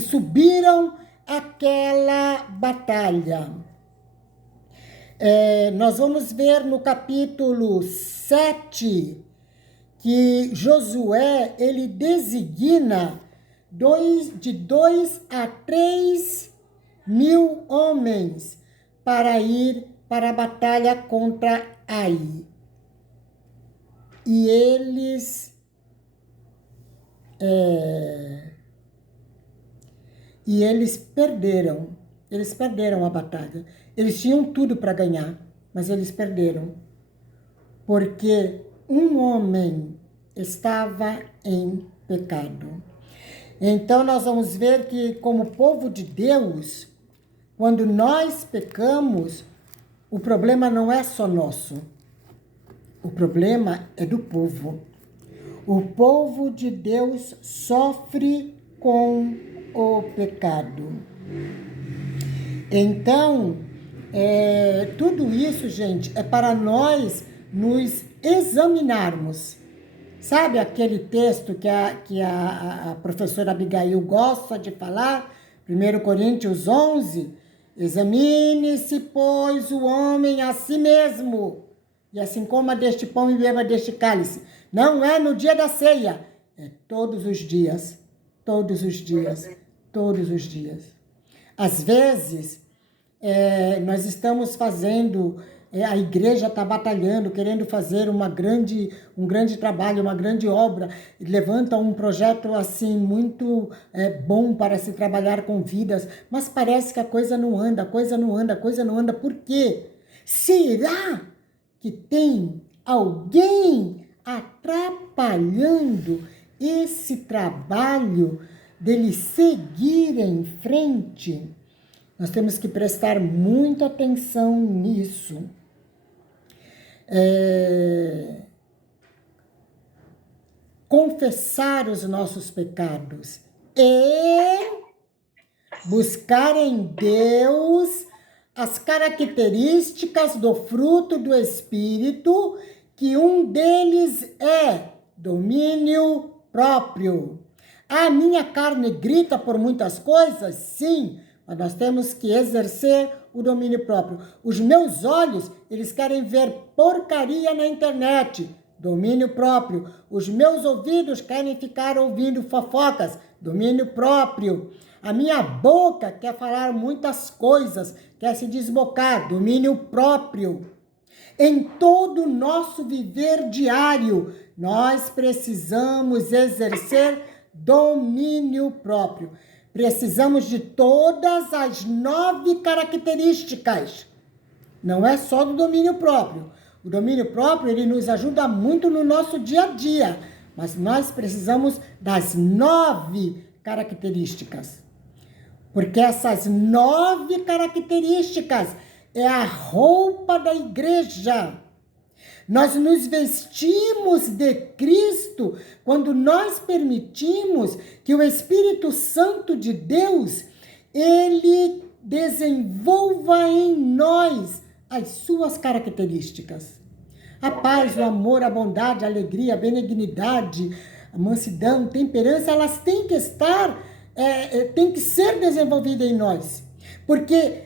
subiram aquela batalha. Nós vamos ver no capítulo 7 que Josué, ele designa de 2 a 3 mil homens para ir para a batalha contra Ai. E eles perderam. Eles perderam a batalha. Eles tinham tudo para ganhar, mas eles perderam. Porque um homem estava em pecado. Então, nós vamos ver que, como povo de Deus, quando nós pecamos, o problema não é só nosso. O problema é do povo. O povo de Deus sofre com o pecado. Então, tudo isso, gente, é para nós nos examinarmos. Sabe aquele texto que a professora Abigail gosta de falar? 1 Coríntios 11. Examine-se, pois, o homem a si mesmo, e assim coma deste pão e beba deste cálice. Não é no dia da ceia, é todos os dias, todos os dias, todos os dias. Às vezes, nós estamos fazendo, a igreja está batalhando, querendo fazer um grande trabalho, uma grande obra, levanta um projeto assim muito bom para se trabalhar com vidas, mas parece que a coisa não anda, a coisa não anda, a coisa não anda. Por quê? Será que tem alguém atrapalhando esse trabalho dele seguir em frente? Nós temos que prestar muita atenção nisso. Confessar os nossos pecados e buscar em Deus as características do fruto do Espírito, que um deles é domínio próprio. A minha carne grita por muitas coisas? Sim, mas nós temos que exercer o domínio próprio. Os meus olhos, eles querem ver porcaria na internet. Domínio próprio. Os meus ouvidos querem ficar ouvindo fofocas. Domínio próprio. A minha boca quer falar muitas coisas, quer se desbocar. Domínio próprio. Em todo o nosso viver diário, nós precisamos exercer domínio próprio. Precisamos de todas as 9 características. Não é só do domínio próprio. O domínio próprio, ele nos ajuda muito no nosso dia a dia. Mas nós precisamos das 9 características. Porque essas 9 características é a roupa da igreja. Nós nos vestimos de Cristo quando nós permitimos que o Espírito Santo de Deus, ele desenvolva em nós as suas características. A paz, o amor, a bondade, a alegria, a benignidade, a mansidão, a temperança, elas têm que têm que ser desenvolvidas em nós. Porque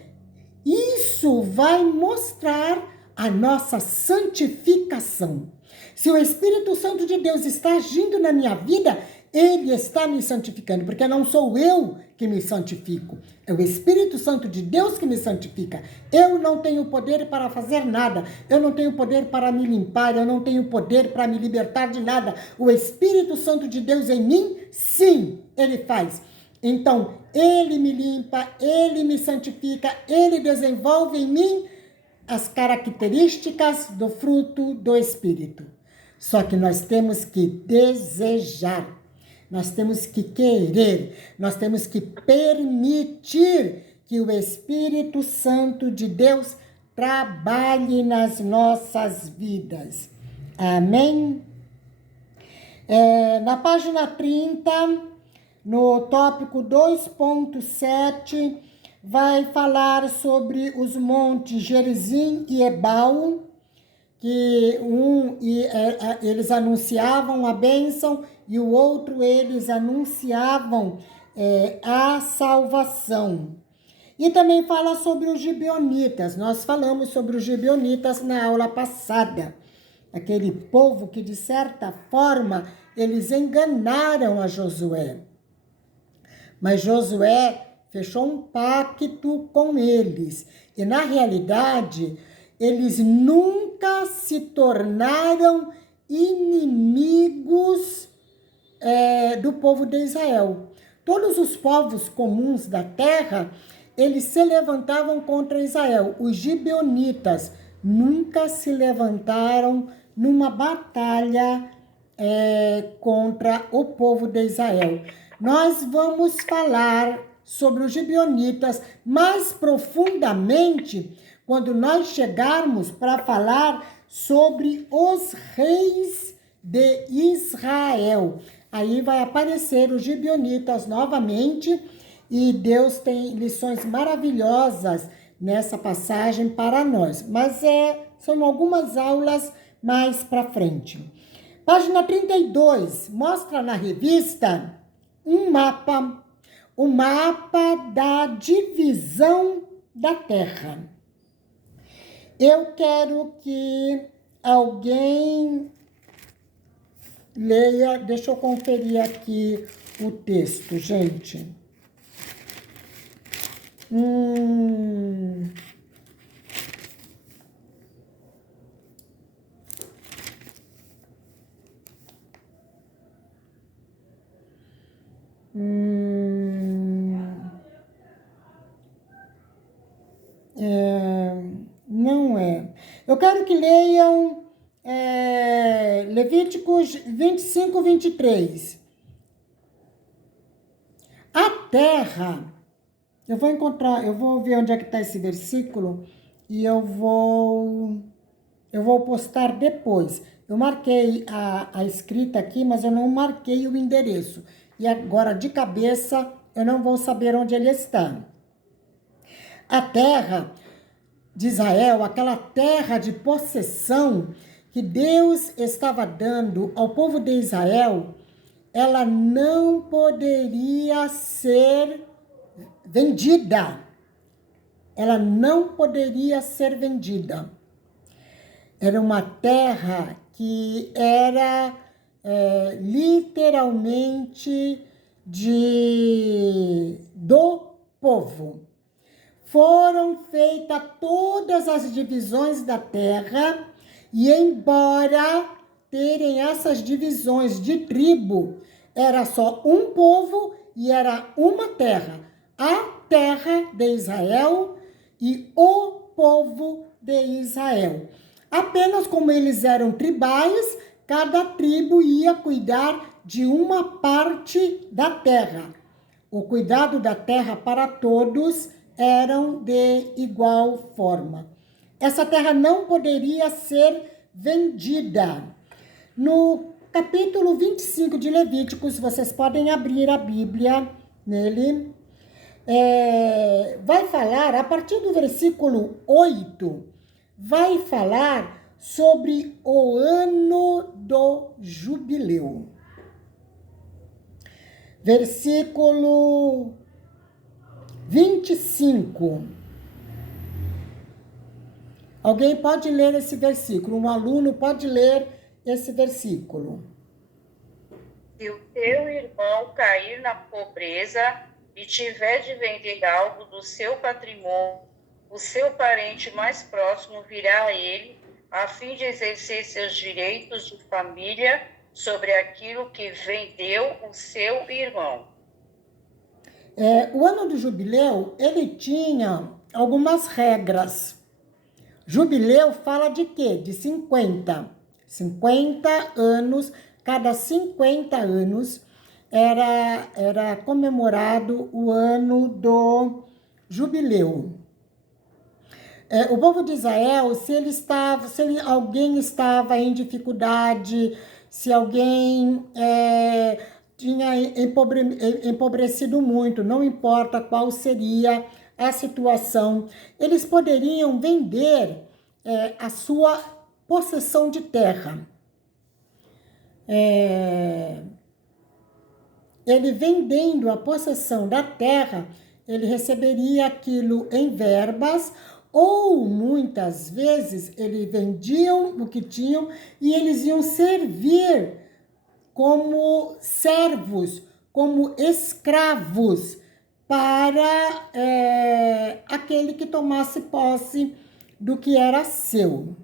isso vai mostrar a nossa santificação. Se o Espírito Santo de Deus está agindo na minha vida, ele está me santificando, porque não sou eu que me santifico, é o Espírito Santo de Deus que me santifica. Eu não tenho poder para fazer nada, eu não tenho poder para me limpar, eu não tenho poder para me libertar de nada. O Espírito Santo de Deus em mim, sim, ele faz. Então, ele me limpa, ele me santifica, ele desenvolve em mim as características do fruto do Espírito. Só que nós temos que desejar, nós temos que querer, nós temos que permitir que o Espírito Santo de Deus trabalhe nas nossas vidas. Amém? Na página 30, no tópico 2.7, vai falar sobre os montes Gerizim e Ebal, que eles anunciavam a bênção e o outro eles anunciavam a salvação. E também fala sobre os gibeonitas. Nós falamos sobre os gibeonitas na aula passada. Aquele povo que, de certa forma, eles enganaram a Josué. mas Josué fechou um pacto com eles. E, na realidade, eles nunca se tornaram inimigos do povo de Israel. Todos os povos comuns da terra, eles se levantavam contra Israel. Os gibeonitas nunca se levantaram numa batalha contra o povo de Israel. Nós vamos falar sobre os gibeonitas mais profundamente quando nós chegarmos para falar sobre os reis de Israel. Aí vai aparecer os gibeonitas novamente e Deus tem lições maravilhosas nessa passagem para nós. Mas são algumas aulas mais para frente. Página 32 mostra na revista um mapa da divisão da terra. Eu quero que alguém leia, deixa eu conferir aqui o texto, gente. Não é. Eu quero que leiam Levíticos 25, 23. A terra, eu vou ver onde é que está esse versículo e eu vou postar depois. Eu marquei a escrita aqui, mas eu não marquei o endereço. E agora, de cabeça, eu não vou saber onde ele está. A terra de Israel, aquela terra de possessão que Deus estava dando ao povo de Israel, ela não poderia ser vendida. Ela não poderia ser vendida. Era uma terra que era literalmente do povo. Foram feitas todas as divisões da terra e, embora terem essas divisões de tribo, era só um povo e era uma terra. A terra de Israel e o povo de Israel. Apenas como eles eram tribais, cada tribo ia cuidar de uma parte da terra. O cuidado da terra para todos eram de igual forma. Essa terra não poderia ser vendida. No capítulo 25 de Levíticos, vocês podem abrir a Bíblia nele, vai falar, a partir do versículo 8, vai falar sobre o ano do jubileu. Versículo 25. Alguém pode ler esse versículo? Um aluno pode ler esse versículo. Se o teu irmão cair na pobreza e tiver de vender algo do seu patrimônio, o seu parente mais próximo virá a ele, a fim de exercer seus direitos de família sobre aquilo que vendeu o seu irmão. O ano do jubileu, ele tinha algumas regras. Jubileu fala de quê? De 50. 50 anos, cada 50 anos era comemorado o ano do jubileu. O povo de Israel, se alguém estava em dificuldade, se alguém tinha empobrecido muito, não importa qual seria a situação, eles poderiam vender a sua possessão de terra. Ele vendendo a possessão da terra, ele receberia aquilo em verbas, ou muitas vezes eles vendiam o que tinham e eles iam servir como servos como escravos para aquele que tomasse posse do que era seu.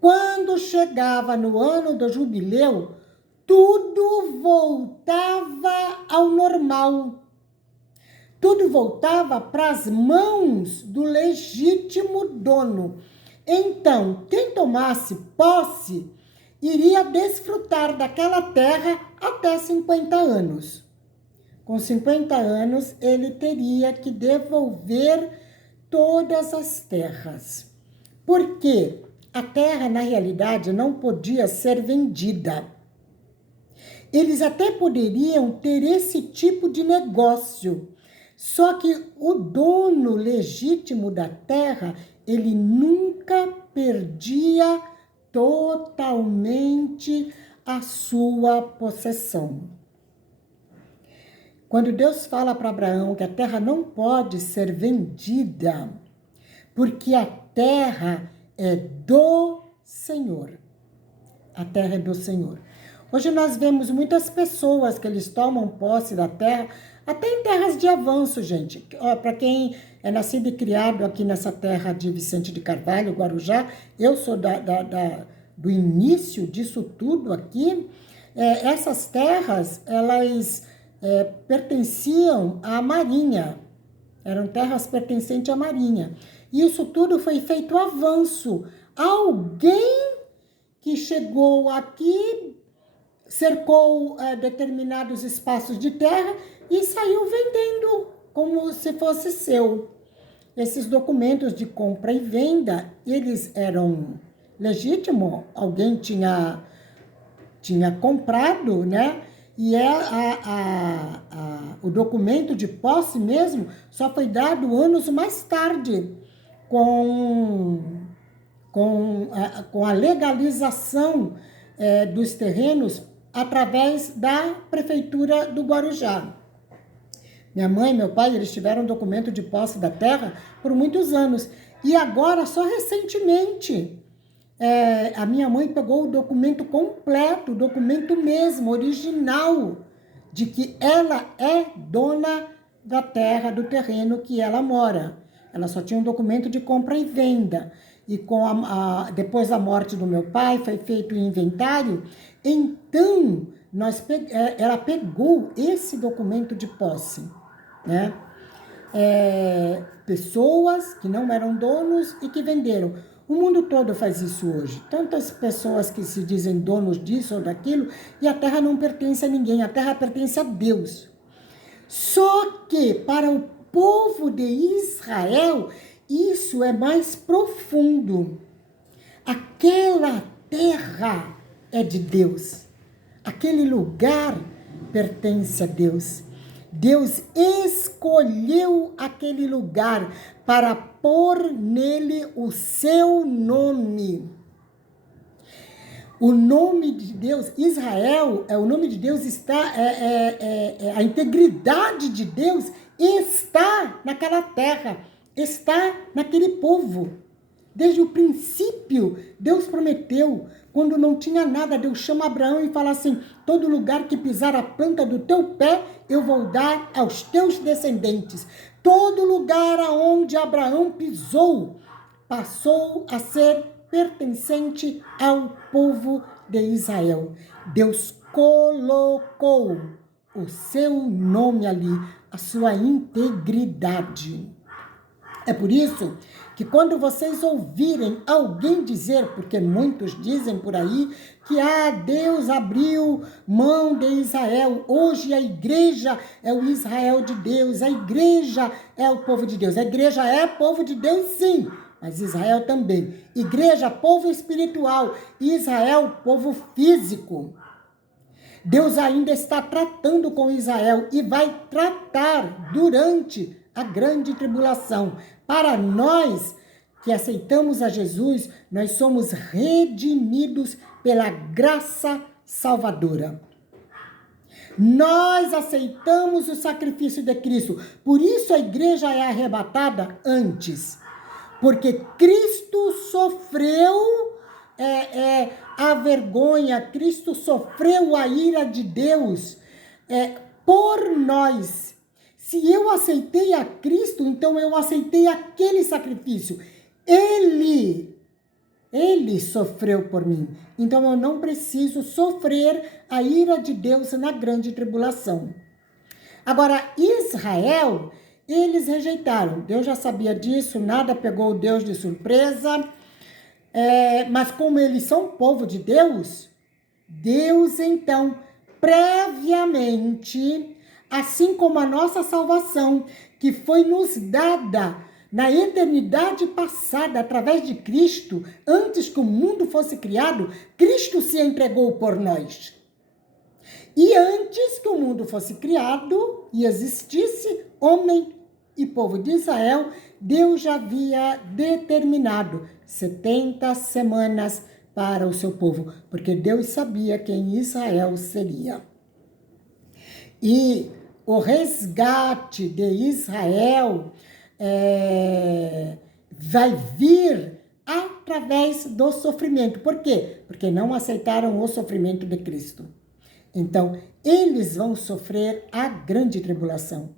Quando chegava no ano do jubileu, tudo voltava ao normal. Tudo voltava para as mãos do legítimo dono. Então, quem tomasse posse iria desfrutar daquela terra até 50 anos. Com 50 anos, ele teria que devolver todas as terras. Por quê? A terra, na realidade, não podia ser vendida. Eles até poderiam ter esse tipo de negócio, só que o dono legítimo da terra, ele nunca perdia totalmente a sua possessão. Quando Deus fala para Abraão que a terra não pode ser vendida, porque a terra é do Senhor. A terra é do Senhor. Hoje nós vemos muitas pessoas que eles tomam posse da terra, até em terras de avanço, gente. Para quem é nascido e criado aqui nessa terra de Vicente de Carvalho, Guarujá, eu sou do início disso tudo aqui. Essas terras, elas pertenciam à Marinha. Eram terras pertencentes à Marinha. Isso tudo foi feito avanço. Alguém que chegou aqui, cercou determinados espaços de terra e saiu vendendo como se fosse seu. Esses documentos de compra e venda, eles eram legítimos, alguém tinha comprado, né? E o documento de posse mesmo só foi dado anos mais tarde, com a legalização dos terrenos através da prefeitura do Guarujá. Minha mãe e meu pai, eles tiveram documento de posse da terra por muitos anos. E agora, só recentemente, a minha mãe pegou o documento completo, o documento mesmo, original, de que ela é dona da terra, do terreno que ela mora. Ela só tinha um documento de compra e venda. E depois da morte do meu pai, foi feito o inventário. Então, ela pegou esse documento de posse, né? Pessoas que não eram donos e que venderam. O mundo todo faz isso hoje. Tantas pessoas que se dizem donos disso ou daquilo, e a terra não pertence a ninguém, a terra pertence a Deus. Só que para o povo de Israel, isso é mais profundo. Aquela terra é de Deus. Aquele lugar pertence a Deus. Deus escolheu aquele lugar para pôr nele o seu nome. O nome de Deus, Israel, o nome de Deus está, a integridade de Deus está naquela terra, está naquele povo. Desde o princípio, Deus prometeu, quando não tinha nada, Deus chama Abraão e fala assim: todo lugar que pisar a planta do teu pé, eu vou dar aos teus descendentes. Todo lugar aonde Abraão pisou, passou a ser pertencente ao povo de Israel. Deus colocou o seu nome ali, a sua integridade. É por isso que quando vocês ouvirem alguém dizer, porque muitos dizem por aí, que Deus abriu mão de Israel, hoje a igreja é o Israel de Deus, a igreja é o povo de Deus. A igreja é povo de Deus, sim, mas Israel também. Igreja, povo espiritual, Israel, povo físico. Deus ainda está tratando com Israel e vai tratar durante a grande tribulação. Para nós que aceitamos a Jesus, nós somos redimidos pela graça salvadora. Nós aceitamos o sacrifício de Cristo. Por isso a igreja é arrebatada antes. Porque Cristo sofreu a vergonha, Cristo sofreu a ira de Deus por nós. Se eu aceitei a Cristo, então eu aceitei aquele sacrifício. Ele sofreu por mim. Então eu não preciso sofrer a ira de Deus na grande tribulação. Agora, Israel, eles rejeitaram. Deus já sabia disso, nada pegou Deus de surpresa. Mas como eles são povo de Deus, Deus então, previamente, assim como a nossa salvação, que foi nos dada na eternidade passada, através de Cristo, antes que o mundo fosse criado, Cristo se entregou por nós. E antes que o mundo fosse criado e existisse homem e povo de Israel, Deus já havia determinado 70 semanas para o seu povo, porque Deus sabia quem Israel seria. E o resgate de Israel vai vir através do sofrimento. Por quê? Porque não aceitaram o sofrimento de Cristo. Então, eles vão sofrer a grande tribulação.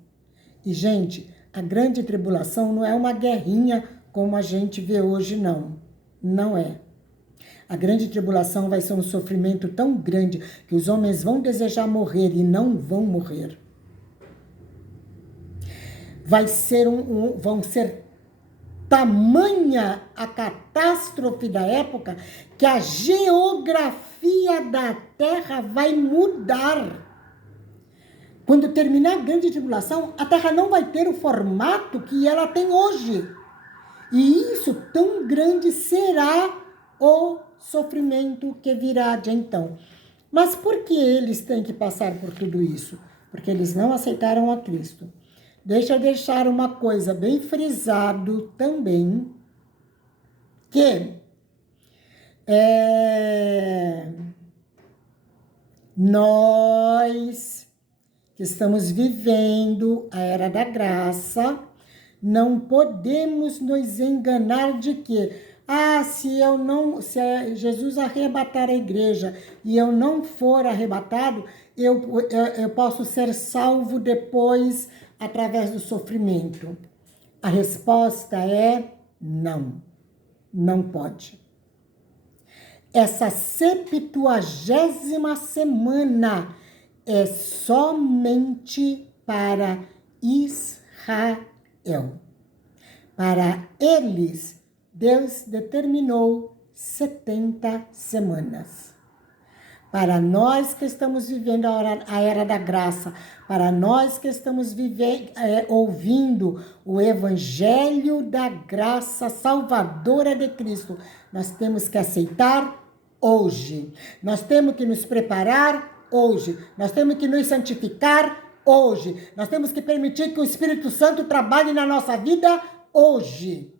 E, gente, a grande tribulação não é uma guerrinha como a gente vê hoje, não. Não é. A grande tribulação vai ser um sofrimento tão grande que os homens vão desejar morrer e não vão morrer. Vão ser tamanha a catástrofe da época que a geografia da Terra vai mudar. Quando terminar a grande tribulação, a Terra não vai ter o formato que ela tem hoje. E isso tão grande será o sofrimento que virá de então. Mas por que eles têm que passar por tudo isso? Porque eles não aceitaram a Cristo. Deixa eu deixar uma coisa bem frisado também, que nós que estamos vivendo a era da graça, não podemos nos enganar de que, se Jesus arrebatar a igreja e eu não for arrebatado, eu posso ser salvo depois através do sofrimento. A resposta é não, não pode. Essa 70ª semana é somente para Israel. Para eles, Deus determinou 70 semanas. Para nós que estamos vivendo a era da graça, para nós que estamos ouvindo o evangelho da graça salvadora de Cristo, nós temos que aceitar hoje. Nós temos que nos preparar hoje. Nós temos que nos santificar hoje. Nós temos que permitir que o Espírito Santo trabalhe na nossa vida hoje.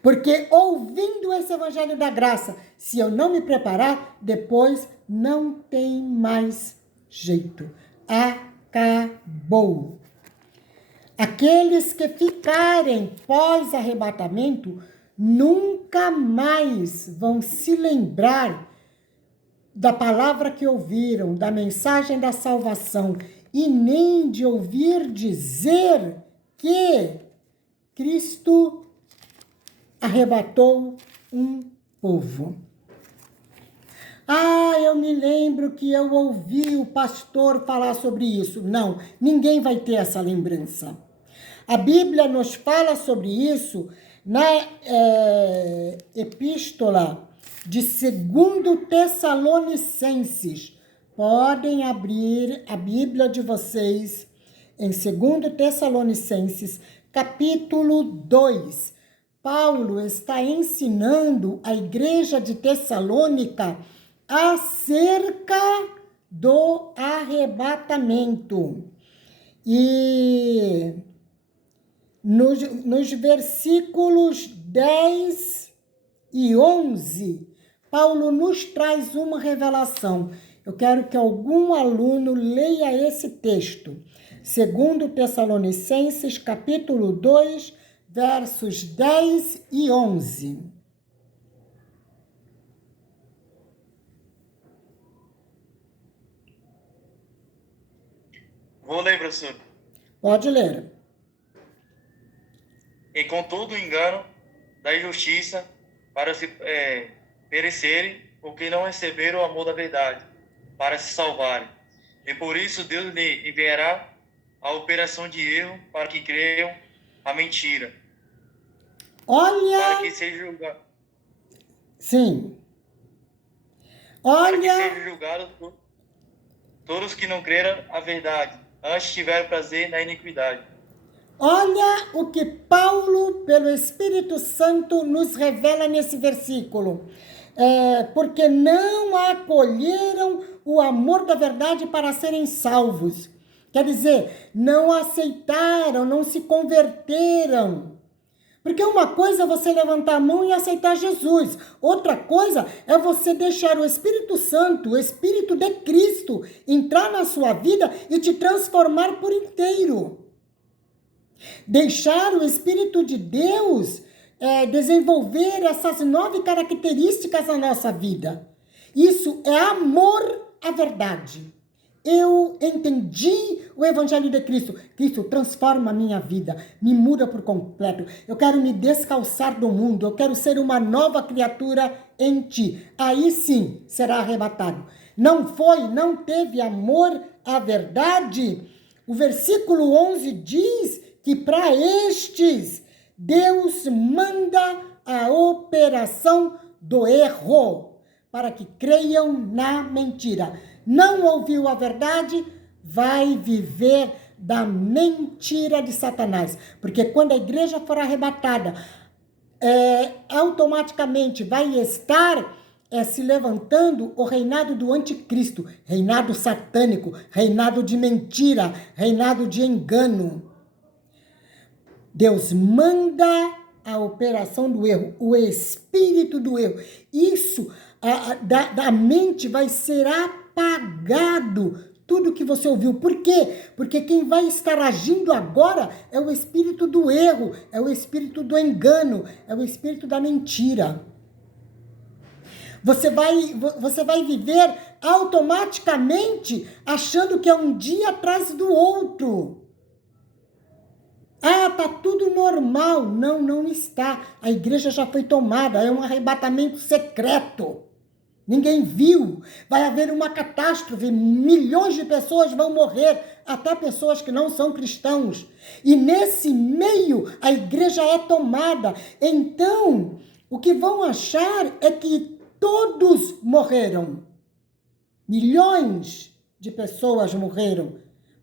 Porque ouvindo esse evangelho da graça, se eu não me preparar, depois não tem mais jeito. Acabou. Aqueles que ficarem pós-arrebatamento nunca mais vão se lembrar da palavra que ouviram, da mensagem da salvação, e nem de ouvir dizer que Cristo arrebatou um povo. Eu me lembro que eu ouvi o pastor falar sobre isso. Não, ninguém vai ter essa lembrança. A Bíblia nos fala sobre isso na epístola de 2 Tessalonicenses. Podem abrir a Bíblia de vocês em 2 Tessalonicenses, capítulo 2. Paulo está ensinando a igreja de Tessalônica acerca do arrebatamento. E nos versículos 10 e 11, Paulo nos traz uma revelação. Eu quero que algum aluno leia esse texto. 2 Tessalonicenses, capítulo 2, versos 10 e 11. Vou ler, professor. Pode ler. E com todo o engano da injustiça para se perecerem, porque não receberam o amor da verdade, para se salvarem. E por isso Deus lhe enviará a operação de erro para que creiam a mentira, para que Olha, seja julgado, sim. para que Olha, seja julgado todos que não creram a verdade, antes tiveram prazer na iniquidade. olha o que Paulo, pelo Espírito Santo, nos revela nesse versículo. Porque não acolheram o amor da verdade para serem salvos. Quer dizer, não aceitaram, não se converteram. Porque uma coisa é você levantar a mão e aceitar Jesus. Outra coisa é você deixar o Espírito Santo, o Espírito de Cristo, entrar na sua vida e te transformar por inteiro. Deixar o Espírito de Deus desenvolver essas 9 características na nossa vida. Isso é amor à verdade. Eu entendi o Evangelho de Cristo. Cristo transforma a minha vida, me muda por completo. Eu quero me descalçar do mundo, eu quero ser uma nova criatura em ti. Aí sim será arrebatado. Não teve amor à verdade. O versículo 11 diz que para estes Deus manda a operação do erro, para que creiam na mentira. Não ouviu a verdade, vai viver da mentira de Satanás. Porque quando a igreja for arrebatada, automaticamente vai estar se levantando o reinado do anticristo, reinado satânico, reinado de mentira, reinado de engano. Deus manda a operação do erro, o espírito do erro. Isso, da mente vai ser apagado tudo que você ouviu. Por quê? Porque quem vai estar agindo agora é o espírito do erro, é o espírito do engano, é o espírito da mentira. Você vai viver automaticamente achando que é um dia atrás do outro. Tá tudo normal. Não está. A igreja já foi tomada, é um arrebatamento secreto. Ninguém viu. Vai haver uma catástrofe, milhões de pessoas vão morrer, até pessoas que não são cristãos. E nesse meio, a igreja é tomada. Então, o que vão achar é que todos morreram. Milhões de pessoas morreram.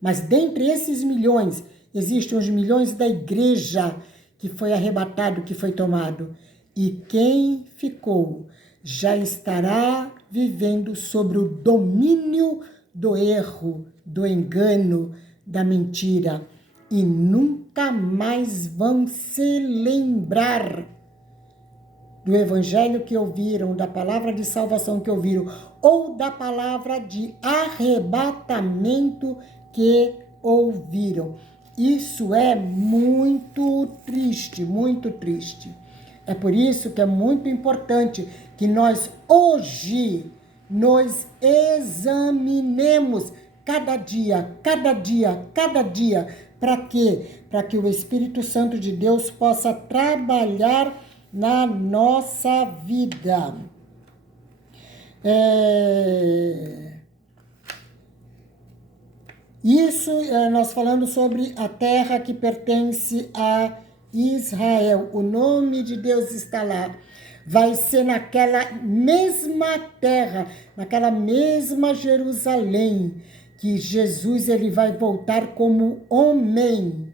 Mas dentre esses milhões, existem os milhões da igreja que foi arrebatado, que foi tomado. E quem ficou já estará vivendo sobre o domínio do erro, do engano, da mentira. E nunca mais vão se lembrar do evangelho que ouviram, da palavra de salvação que ouviram, ou da palavra de arrebatamento que ouviram. Isso é muito triste, muito triste. É por isso que é muito importante que nós hoje nos examinemos cada dia. Para quê? Para que o Espírito Santo de Deus possa trabalhar na nossa vida. Isso nós falando sobre a terra que pertence a Israel. O nome de Deus está lá. Vai ser naquela mesma terra, naquela mesma Jerusalém, que Jesus ele vai voltar como homem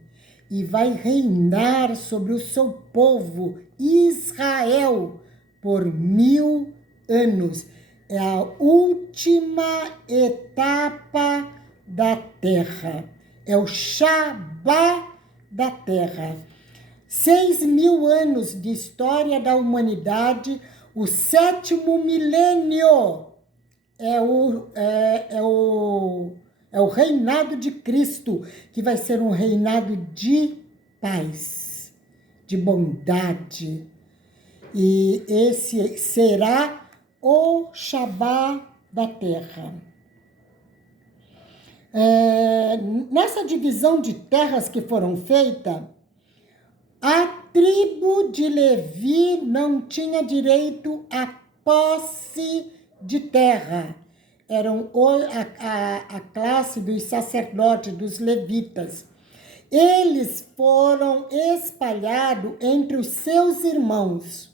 e vai reinar sobre o seu povo, Israel, por 1000 anos. É a última etapa da terra. É o Shabá da terra. 6.000 anos de história da humanidade, o 7º milênio é o reinado de Cristo, que vai ser um reinado de paz, de bondade. E esse será o Shabá da terra. nessa divisão de terras que foram feitas, a tribo de Levi não tinha direito à posse de terra. Eram a classe dos sacerdotes, dos levitas. Eles foram espalhados entre os seus irmãos.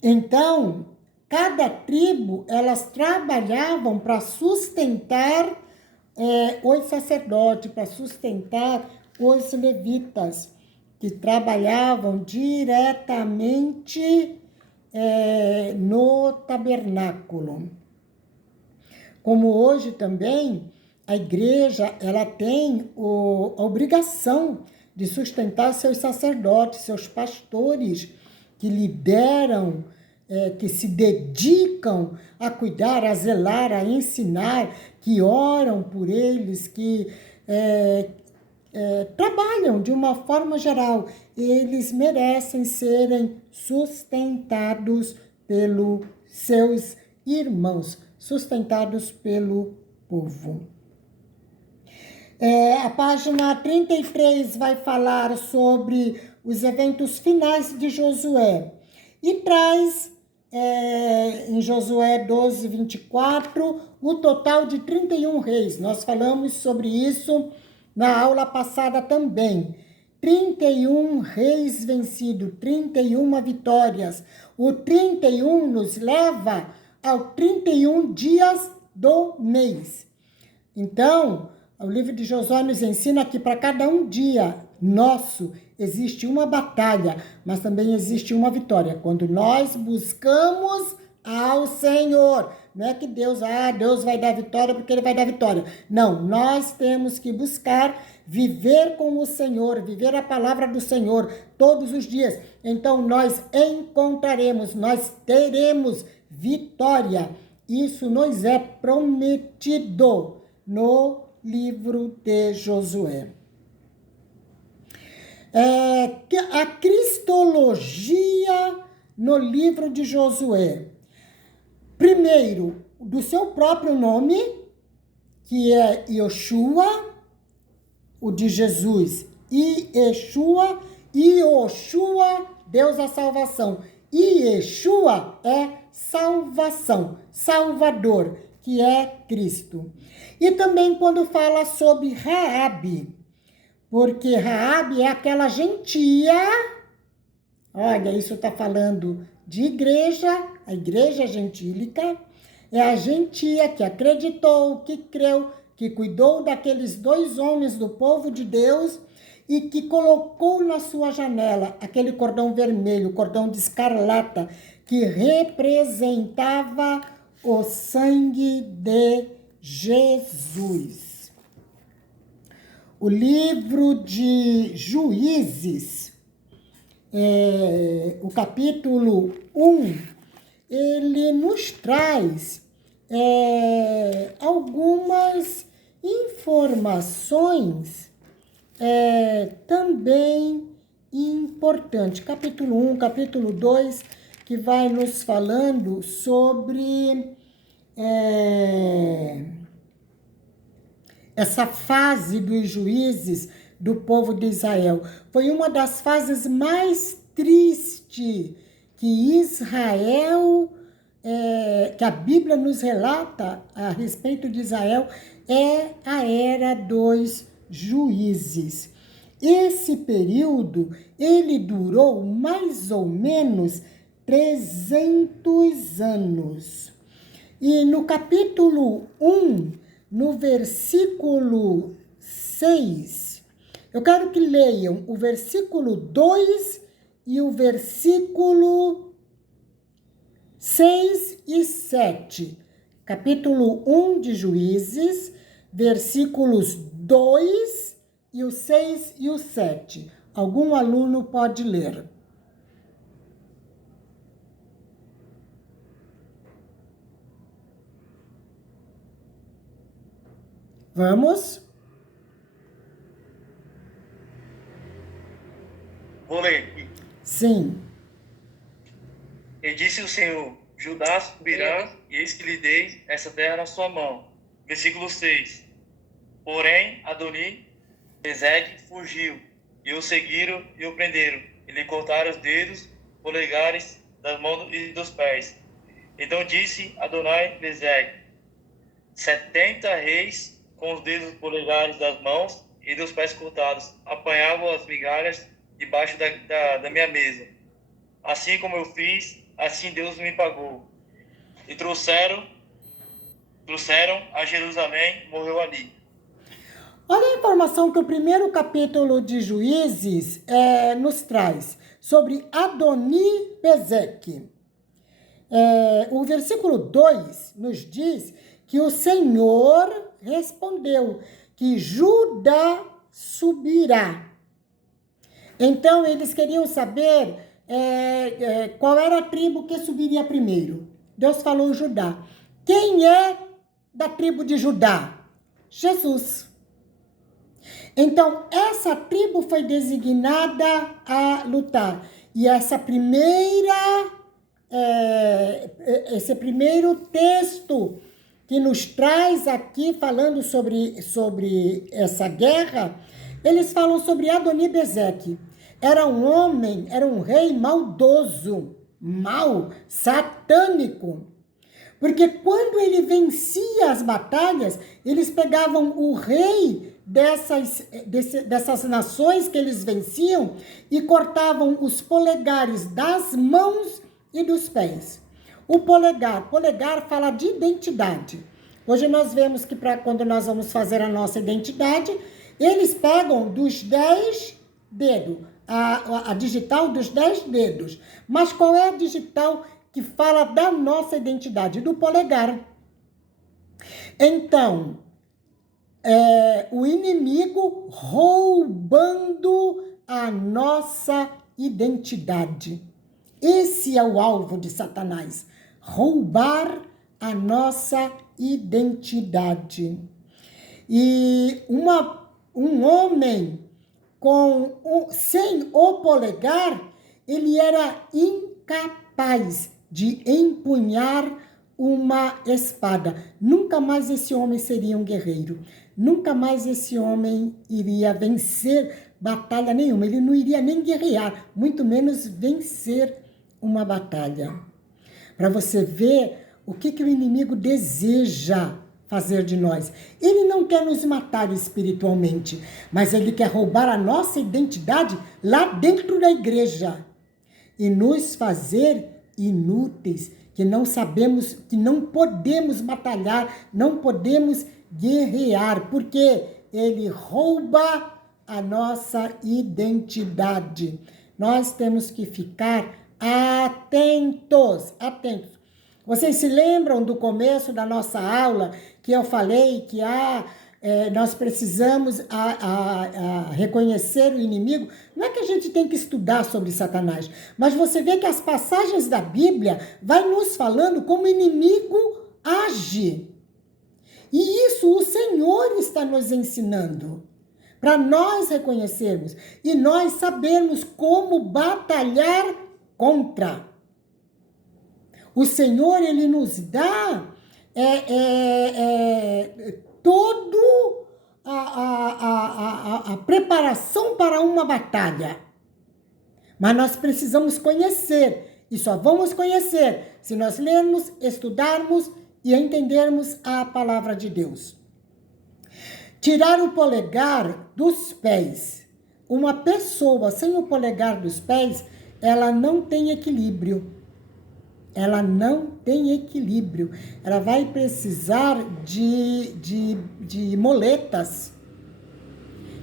Então, cada tribo, elas trabalhavam para sustentar os sacerdotes, para sustentar os levitas, que trabalhavam diretamente no tabernáculo. Como hoje também, a igreja ela tem a obrigação de sustentar seus sacerdotes, seus pastores, que lideram, que se dedicam a cuidar, a zelar, a ensinar, que oram por eles, que trabalham de uma forma geral. Eles merecem serem sustentados pelos seus irmãos, sustentados pelo povo. A página 33 vai falar sobre os eventos finais de Josué e traz, em Josué 12, 24, o total de 31 reis. Nós falamos sobre isso na aula passada também. 31 reis vencidos, 31 vitórias. O 31 nos leva ao 31 dias do mês. Então, o livro de Josué nos ensina que para cada um dia nosso existe uma batalha, mas também existe uma vitória. Quando nós buscamos ao Senhor, não é que Deus vai dar vitória porque Ele vai dar vitória. Não, nós temos que buscar viver com o Senhor, viver a palavra do Senhor todos os dias. Então nós encontraremos, nós teremos vitória. Isso nos é prometido no livro de Josué. A cristologia no livro de Josué. Primeiro, do seu próprio nome, que é Yoshua, o de Jesus, Yeshua, Deus é salvação. Yeshua é salvação, Salvador, que é Cristo. E também quando fala sobre Raabe, porque Raabe é aquela gentia, olha, isso está falando de igreja, a igreja gentílica, é a gentia que acreditou, que creu, que cuidou daqueles 2 homens do povo de Deus e que colocou na sua janela aquele cordão vermelho, cordão de escarlata, que representava o sangue de Jesus. O livro de Juízes, o capítulo 1, ele nos traz algumas informações também importantes. Capítulo 1, capítulo 2, que vai nos falando sobre essa fase dos juízes do povo de Israel. Foi uma das fases mais tristes que Israel, que a Bíblia nos relata a respeito de Israel, é a era dos juízes. Esse período, ele durou mais ou menos 300 anos. E no capítulo 1, no versículo 6, eu quero que leiam o versículo 2 e o versículo 6 e 7. Capítulo 1 de Juízes, versículos 2 e o 6 e o 7. Algum aluno pode ler. Vamos? Vou ler aqui. Sim. E disse o Senhor: Judá subirá, e eis que lhe dei essa terra na sua mão. Versículo 6. Porém, Adoni-Bezeque fugiu, e o seguiram e o prenderam, e lhe cortaram os dedos, polegares das mãos e dos pés. Então disse Adoni-Bezeque: 70 reis com os dedos polegares das mãos e dos pés cortados apanhavam as migalhas debaixo da minha mesa. Assim como eu fiz, assim Deus me pagou. E trouxeram a Jerusalém, morreu ali. Olha a informação que o primeiro capítulo de Juízes nos traz sobre Adoni-Bezeque. O versículo 2 nos diz que o Senhor respondeu que Judá subirá. Então, eles queriam saber qual era a tribo que subiria primeiro. Deus falou Judá. Quem é da tribo de Judá? Jesus. Então, essa tribo foi designada a lutar. E esse primeiro texto que nos traz aqui, falando sobre essa guerra, eles falam sobre Adoni-Bezeque. Era um rei maldoso, satânico. Porque quando ele vencia as batalhas, eles pegavam o rei dessas nações que eles venciam e cortavam os polegares das mãos e dos pés. O polegar fala de identidade. Hoje nós vemos que quando nós vamos fazer a nossa identidade, eles pegam dos 10 dedos, a digital dos 10 dedos. Mas qual é a digital que fala da nossa identidade? Do polegar. Então, o inimigo roubando a nossa identidade. Esse é o alvo de Satanás, roubar a nossa identidade. E um homem sem o polegar, ele era incapaz de empunhar uma espada. Nunca mais esse homem seria um guerreiro. Nunca mais esse homem iria vencer batalha nenhuma. Ele não iria nem guerrear, muito menos vencer uma batalha. Para você ver o que o inimigo deseja fazer de nós. Ele não quer nos matar espiritualmente, mas ele quer roubar a nossa identidade lá dentro da igreja e nos fazer inúteis, que não sabemos, que não podemos batalhar, não podemos guerrear, porque ele rouba a nossa identidade. Nós temos que ficar atentos. Vocês se lembram do começo da nossa aula que eu falei que nós precisamos reconhecer o inimigo? Não é que a gente tem que estudar sobre Satanás, mas você vê que as passagens da Bíblia vai nos falando como o inimigo age. E isso o Senhor está nos ensinando, para nós reconhecermos e nós sabermos como batalhar contra. O Senhor, ele nos dá toda a preparação para uma batalha. Mas nós precisamos conhecer, e só vamos conhecer se nós lermos, estudarmos e entendermos a palavra de Deus. Tirar o polegar dos pés. Uma pessoa sem o polegar dos pés, ela não tem equilíbrio. Ela não tem equilíbrio. Ela vai precisar de moletas.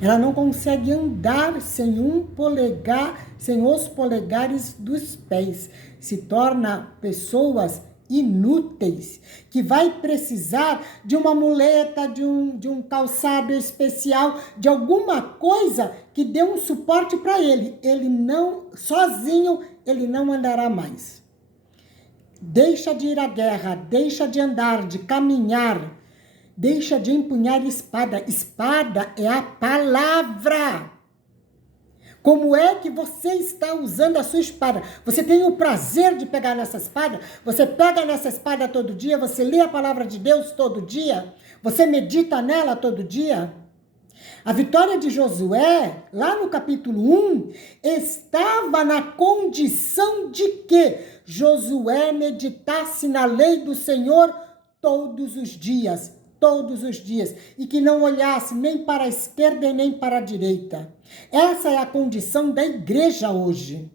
Ela não consegue andar sem um polegar, sem os polegares dos pés. Se torna pessoas inúteis, que vai precisar de uma muleta, de um calçado especial, de alguma coisa que dê um suporte para ele. Ele não, sozinho, ele não andará mais. Deixa de ir à guerra, deixa de andar, de caminhar, deixa de empunhar espada. Espada é a palavra. Como é que você está usando a sua espada? Você tem o prazer de pegar nessa espada? Você pega nessa espada todo dia? Você lê a palavra de Deus todo dia? Você medita nela todo dia? A vitória de Josué, lá no capítulo 1, estava na condição de que Josué meditasse na lei do Senhor todos os dias, e que não olhasse nem para a esquerda e nem para a direita. Essa é a condição da igreja hoje.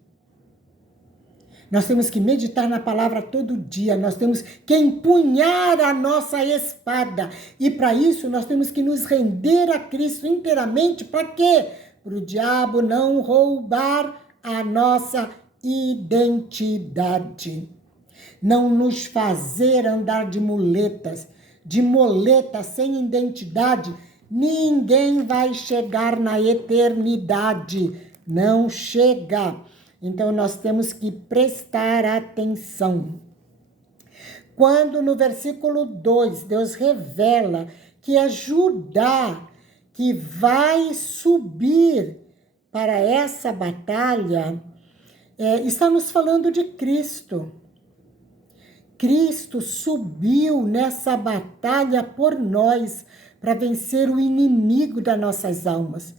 Nós temos que meditar na palavra todo dia, nós temos que empunhar a nossa espada. E para isso nós temos que nos render a Cristo inteiramente. Para quê? Para o diabo não roubar a nossa identidade. Não nos fazer andar de muletas, sem identidade. Ninguém vai chegar na eternidade. Não chega. Então, nós temos que prestar atenção. Quando no versículo 2, Deus revela que é Judá que vai subir para essa batalha, está nos falando de Cristo. Cristo subiu nessa batalha por nós, para vencer o inimigo das nossas almas.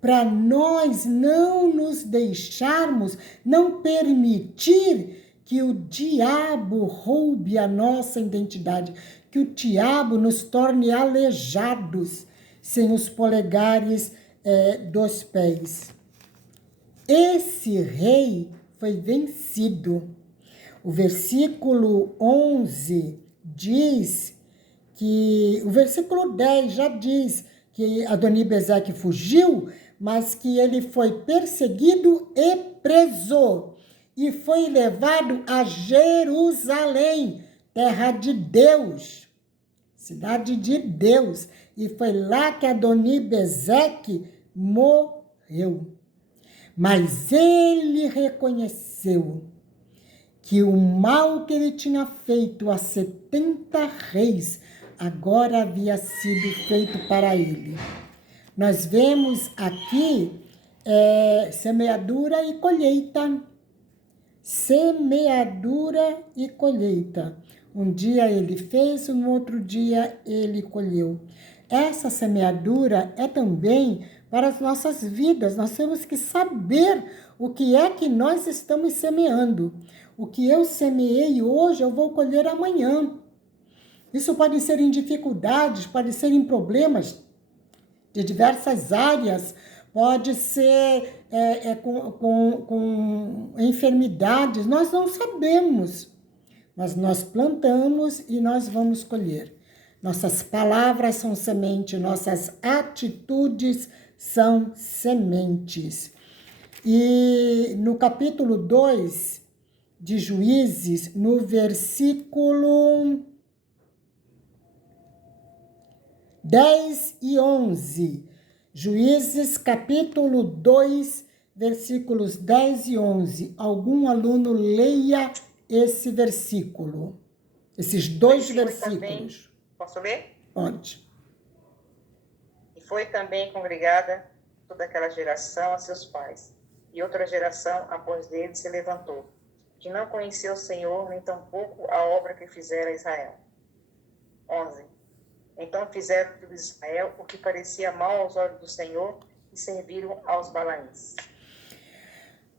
Para nós não nos deixarmos, não permitir que o diabo roube a nossa identidade, que o diabo nos torne aleijados, sem os polegares dos pés. Esse rei foi vencido. O versículo 11 diz que, o versículo 10 já diz que Adoni-Bezeque fugiu, mas que ele foi perseguido e preso, e foi levado a Jerusalém, terra de Deus, cidade de Deus, e foi lá que Adoni-Bezeque morreu. Mas ele reconheceu que o mal que ele tinha feito a 70 reis agora havia sido feito para ele. Nós vemos aqui semeadura e colheita. Semeadura e colheita. Um dia ele fez, no outro dia ele colheu. Essa semeadura é também para as nossas vidas. Nós temos que saber o que é que nós estamos semeando. O que eu semeei hoje, eu vou colher amanhã. Isso pode ser em dificuldades, pode ser em problemas de diversas áreas, pode ser com enfermidades, nós não sabemos. Mas nós plantamos e nós vamos colher. Nossas palavras são semente, nossas atitudes são sementes. E no capítulo 2 de Juízes, no versículo 10 e 11. Juízes, capítulo 2, versículos 10 e 11. Algum aluno leia esse versículo, esses dois versículos. Também, posso ler? Pode. E foi também congregada toda aquela geração a seus pais, e outra geração após dele se levantou, que não conheceu o Senhor, nem tampouco a obra que fizera Israel. 11. Então fizeram de Israel o que parecia mal aos olhos do Senhor e serviram aos Balaíns.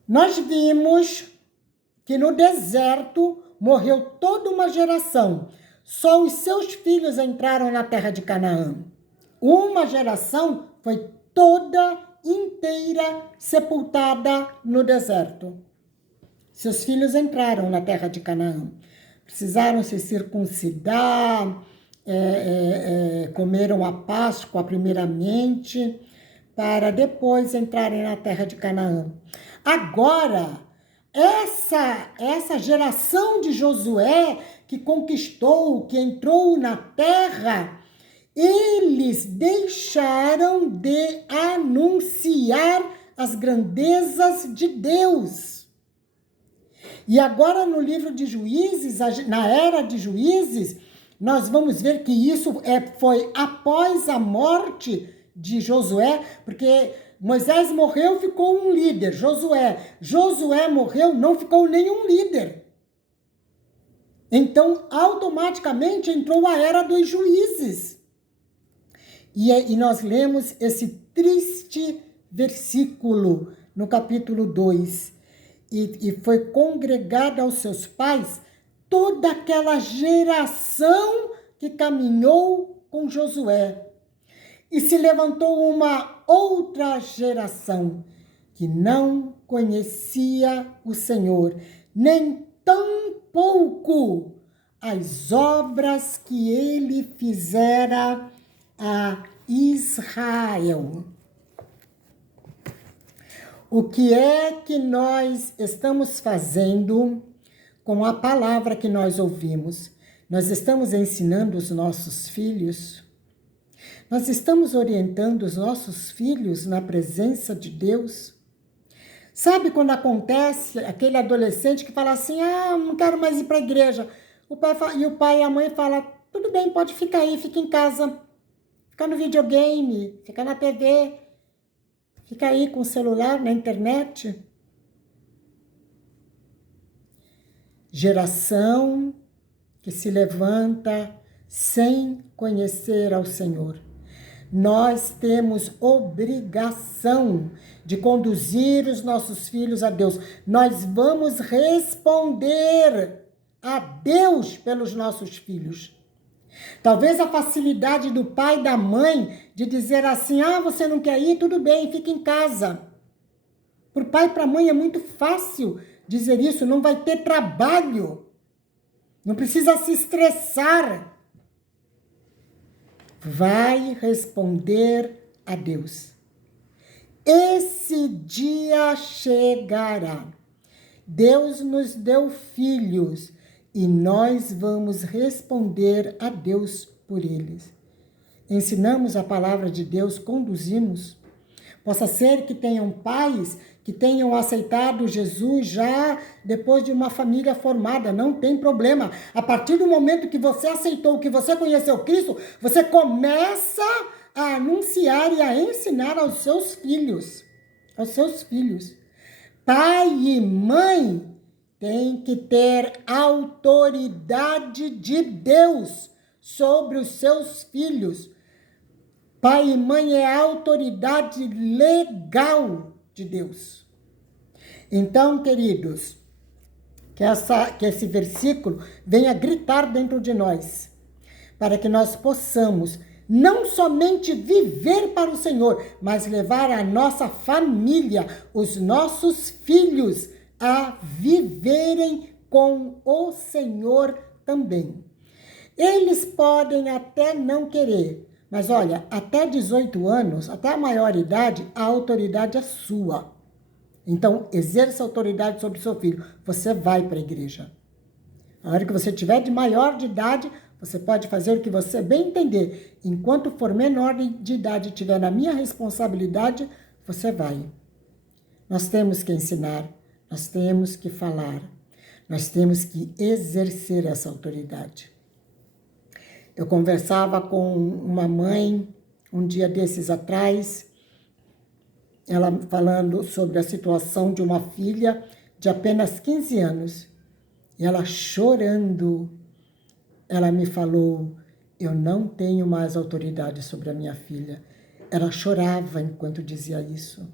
Nós vimos que no deserto morreu toda uma geração. Só os seus filhos entraram na terra de Canaã. Uma geração foi toda inteira sepultada no deserto. Seus filhos entraram na terra de Canaã. Precisaram se circuncidar, comeram a Páscoa primeiramente, para depois entrarem na terra de Canaã. Agora, essa geração de Josué que conquistou, que entrou na terra, eles deixaram de anunciar as grandezas de Deus. E agora no livro de Juízes, na era de Juízes, nós vamos ver que isso foi após a morte de Josué, porque Moisés morreu, ficou um líder, Josué. Josué morreu, não ficou nenhum líder. Então, automaticamente entrou a era dos juízes. E nós lemos esse triste versículo no capítulo 2. E foi congregada aos seus pais toda aquela geração que caminhou com Josué. E se levantou uma outra geração que não conhecia o Senhor, nem tampouco as obras que ele fizera a Israel. O que é que nós estamos fazendo com a palavra que nós ouvimos? Nós estamos ensinando os nossos filhos? Nós estamos orientando os nossos filhos na presença de Deus? Sabe quando acontece aquele adolescente que fala assim, não quero mais ir para a igreja. O pai e a mãe falam, tudo bem, pode ficar aí, fica em casa. Fica no videogame, fica na TV, fica aí com o celular, na internet. Geração que se levanta sem conhecer ao Senhor. Nós temos obrigação de conduzir os nossos filhos a Deus. Nós vamos responder a Deus pelos nossos filhos. Talvez a facilidade do pai e da mãe de dizer assim, você não quer ir? Tudo bem, fica em casa. Para o pai e para a mãe é muito fácil dizer isso, não vai ter trabalho. Não precisa se estressar. Vai responder a Deus. Esse dia chegará. Deus nos deu filhos e nós vamos responder a Deus por eles. Ensinamos a palavra de Deus, conduzimos. Possa ser que tenham pais que tenham aceitado Jesus já depois de uma família formada, não tem problema. A partir do momento que você aceitou, que você conheceu Cristo, você começa a anunciar e a ensinar aos seus filhos. Aos seus filhos. Pai e mãe têm que ter autoridade de Deus sobre os seus filhos. Pai e mãe é a autoridade legal de Deus. Então, queridos, que esse versículo venha gritar dentro de nós, para que nós possamos não somente viver para o Senhor, mas levar a nossa família, os nossos filhos, a viverem com o Senhor também. Eles podem até não querer, mas olha, até 18 anos, até a maioridade, a autoridade é sua. Então, exerça autoridade sobre o seu filho. Você vai para a igreja. A hora que você tiver de maior de idade, você pode fazer o que você bem entender. Enquanto for menor de idade e estiver na minha responsabilidade, você vai. Nós temos que ensinar, nós temos que falar, nós temos que exercer essa autoridade. Eu conversava com uma mãe um dia desses atrás, ela falando sobre a situação de uma filha de apenas 15 anos. E ela chorando, ela me falou, eu não tenho mais autoridade sobre a minha filha. Ela chorava enquanto dizia isso.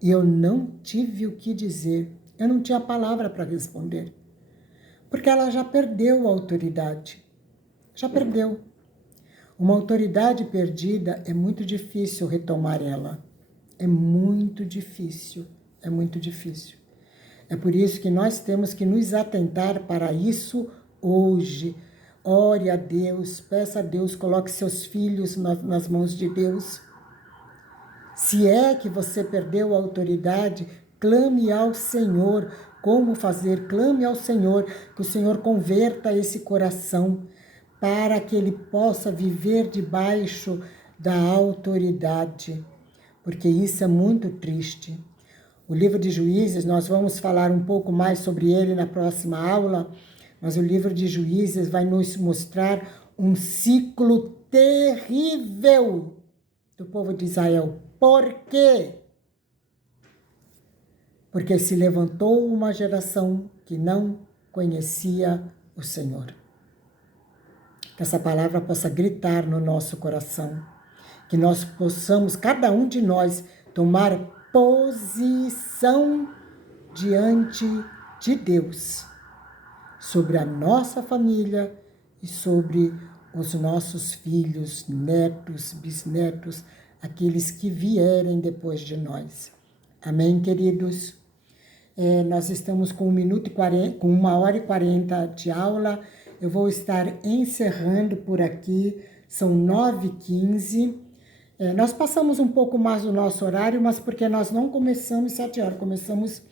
E eu não tive o que dizer, eu não tinha palavra para responder. Porque ela já perdeu a autoridade. Já perdeu. Uma autoridade perdida é muito difícil retomar ela. É muito difícil, é muito difícil. É por isso que nós temos que nos atentar para isso hoje. Ore a Deus, peça a Deus, coloque seus filhos nas mãos de Deus. Se é que você perdeu a autoridade, clame ao Senhor. Como fazer? Clame ao Senhor, que o Senhor converta esse coração para que ele possa viver debaixo da autoridade. Porque isso é muito triste. O livro de Juízes, nós vamos falar um pouco mais sobre ele na próxima aula, mas o livro de Juízes vai nos mostrar um ciclo terrível do povo de Israel. Por quê? Porque se levantou uma geração que não conhecia o Senhor. Que essa palavra possa gritar no nosso coração. Que nós possamos, cada um de nós, tomar posição diante de Deus sobre a nossa família e sobre os nossos filhos, netos, bisnetos, aqueles que vierem depois de nós. Amém, queridos? Nós estamos com 1h40 de aula. Eu vou estar encerrando por aqui. São 9h15. Nós passamos um pouco mais do nosso horário, mas porque nós não começamos 7 horas, começamos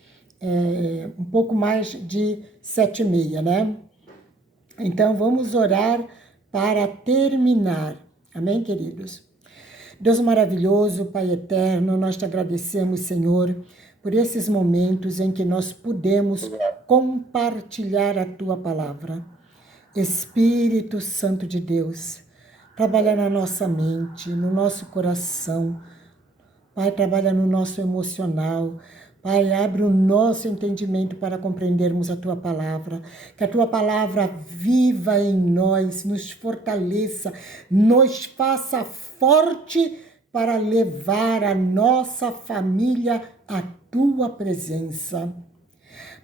um pouco mais de 7h30, né? Então, vamos orar para terminar. Amém, queridos? Deus maravilhoso, Pai eterno, nós te agradecemos, Senhor, por esses momentos em que nós pudemos compartilhar a Tua palavra. Espírito Santo de Deus, trabalha na nossa mente, no nosso coração. Pai, trabalha no nosso emocional. Pai, abre o nosso entendimento para compreendermos a Tua palavra. Que a Tua palavra viva em nós, nos fortaleça, nos faça forte para levar a nossa família à Tua presença.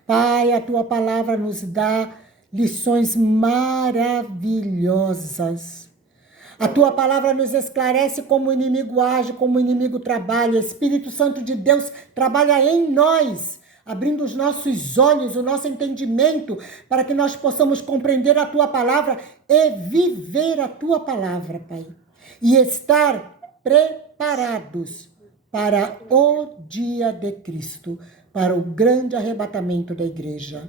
Pai, a Tua palavra nos dá lições maravilhosas. A Tua palavra nos esclarece como o inimigo age, como o inimigo trabalha. Espírito Santo de Deus trabalha em nós, abrindo os nossos olhos, o nosso entendimento, para que nós possamos compreender a Tua palavra e viver a Tua palavra, Pai. E estar preparados para o dia de Cristo, para o grande arrebatamento da igreja.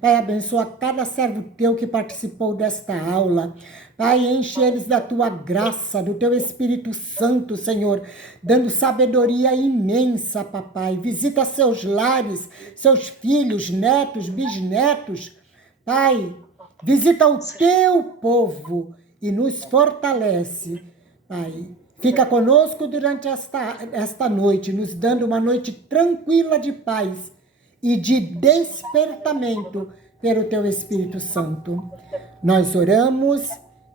Pai, abençoa cada servo Teu que participou desta aula. Pai, enche eles da Tua graça, do Teu Espírito Santo, Senhor, dando sabedoria imensa, Papai. Visita seus lares, seus filhos, netos, bisnetos. Pai, visita o Teu povo e nos fortalece, Pai. Fica conosco durante esta noite, nos dando uma noite tranquila de paz e de despertamento pelo Teu Espírito Santo. Nós oramos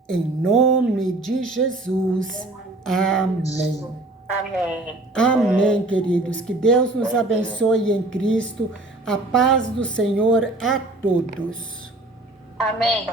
em nome de Jesus. Amém. Amém. Amém, queridos. Que Deus nos abençoe em Cristo. A paz do Senhor a todos. Amém.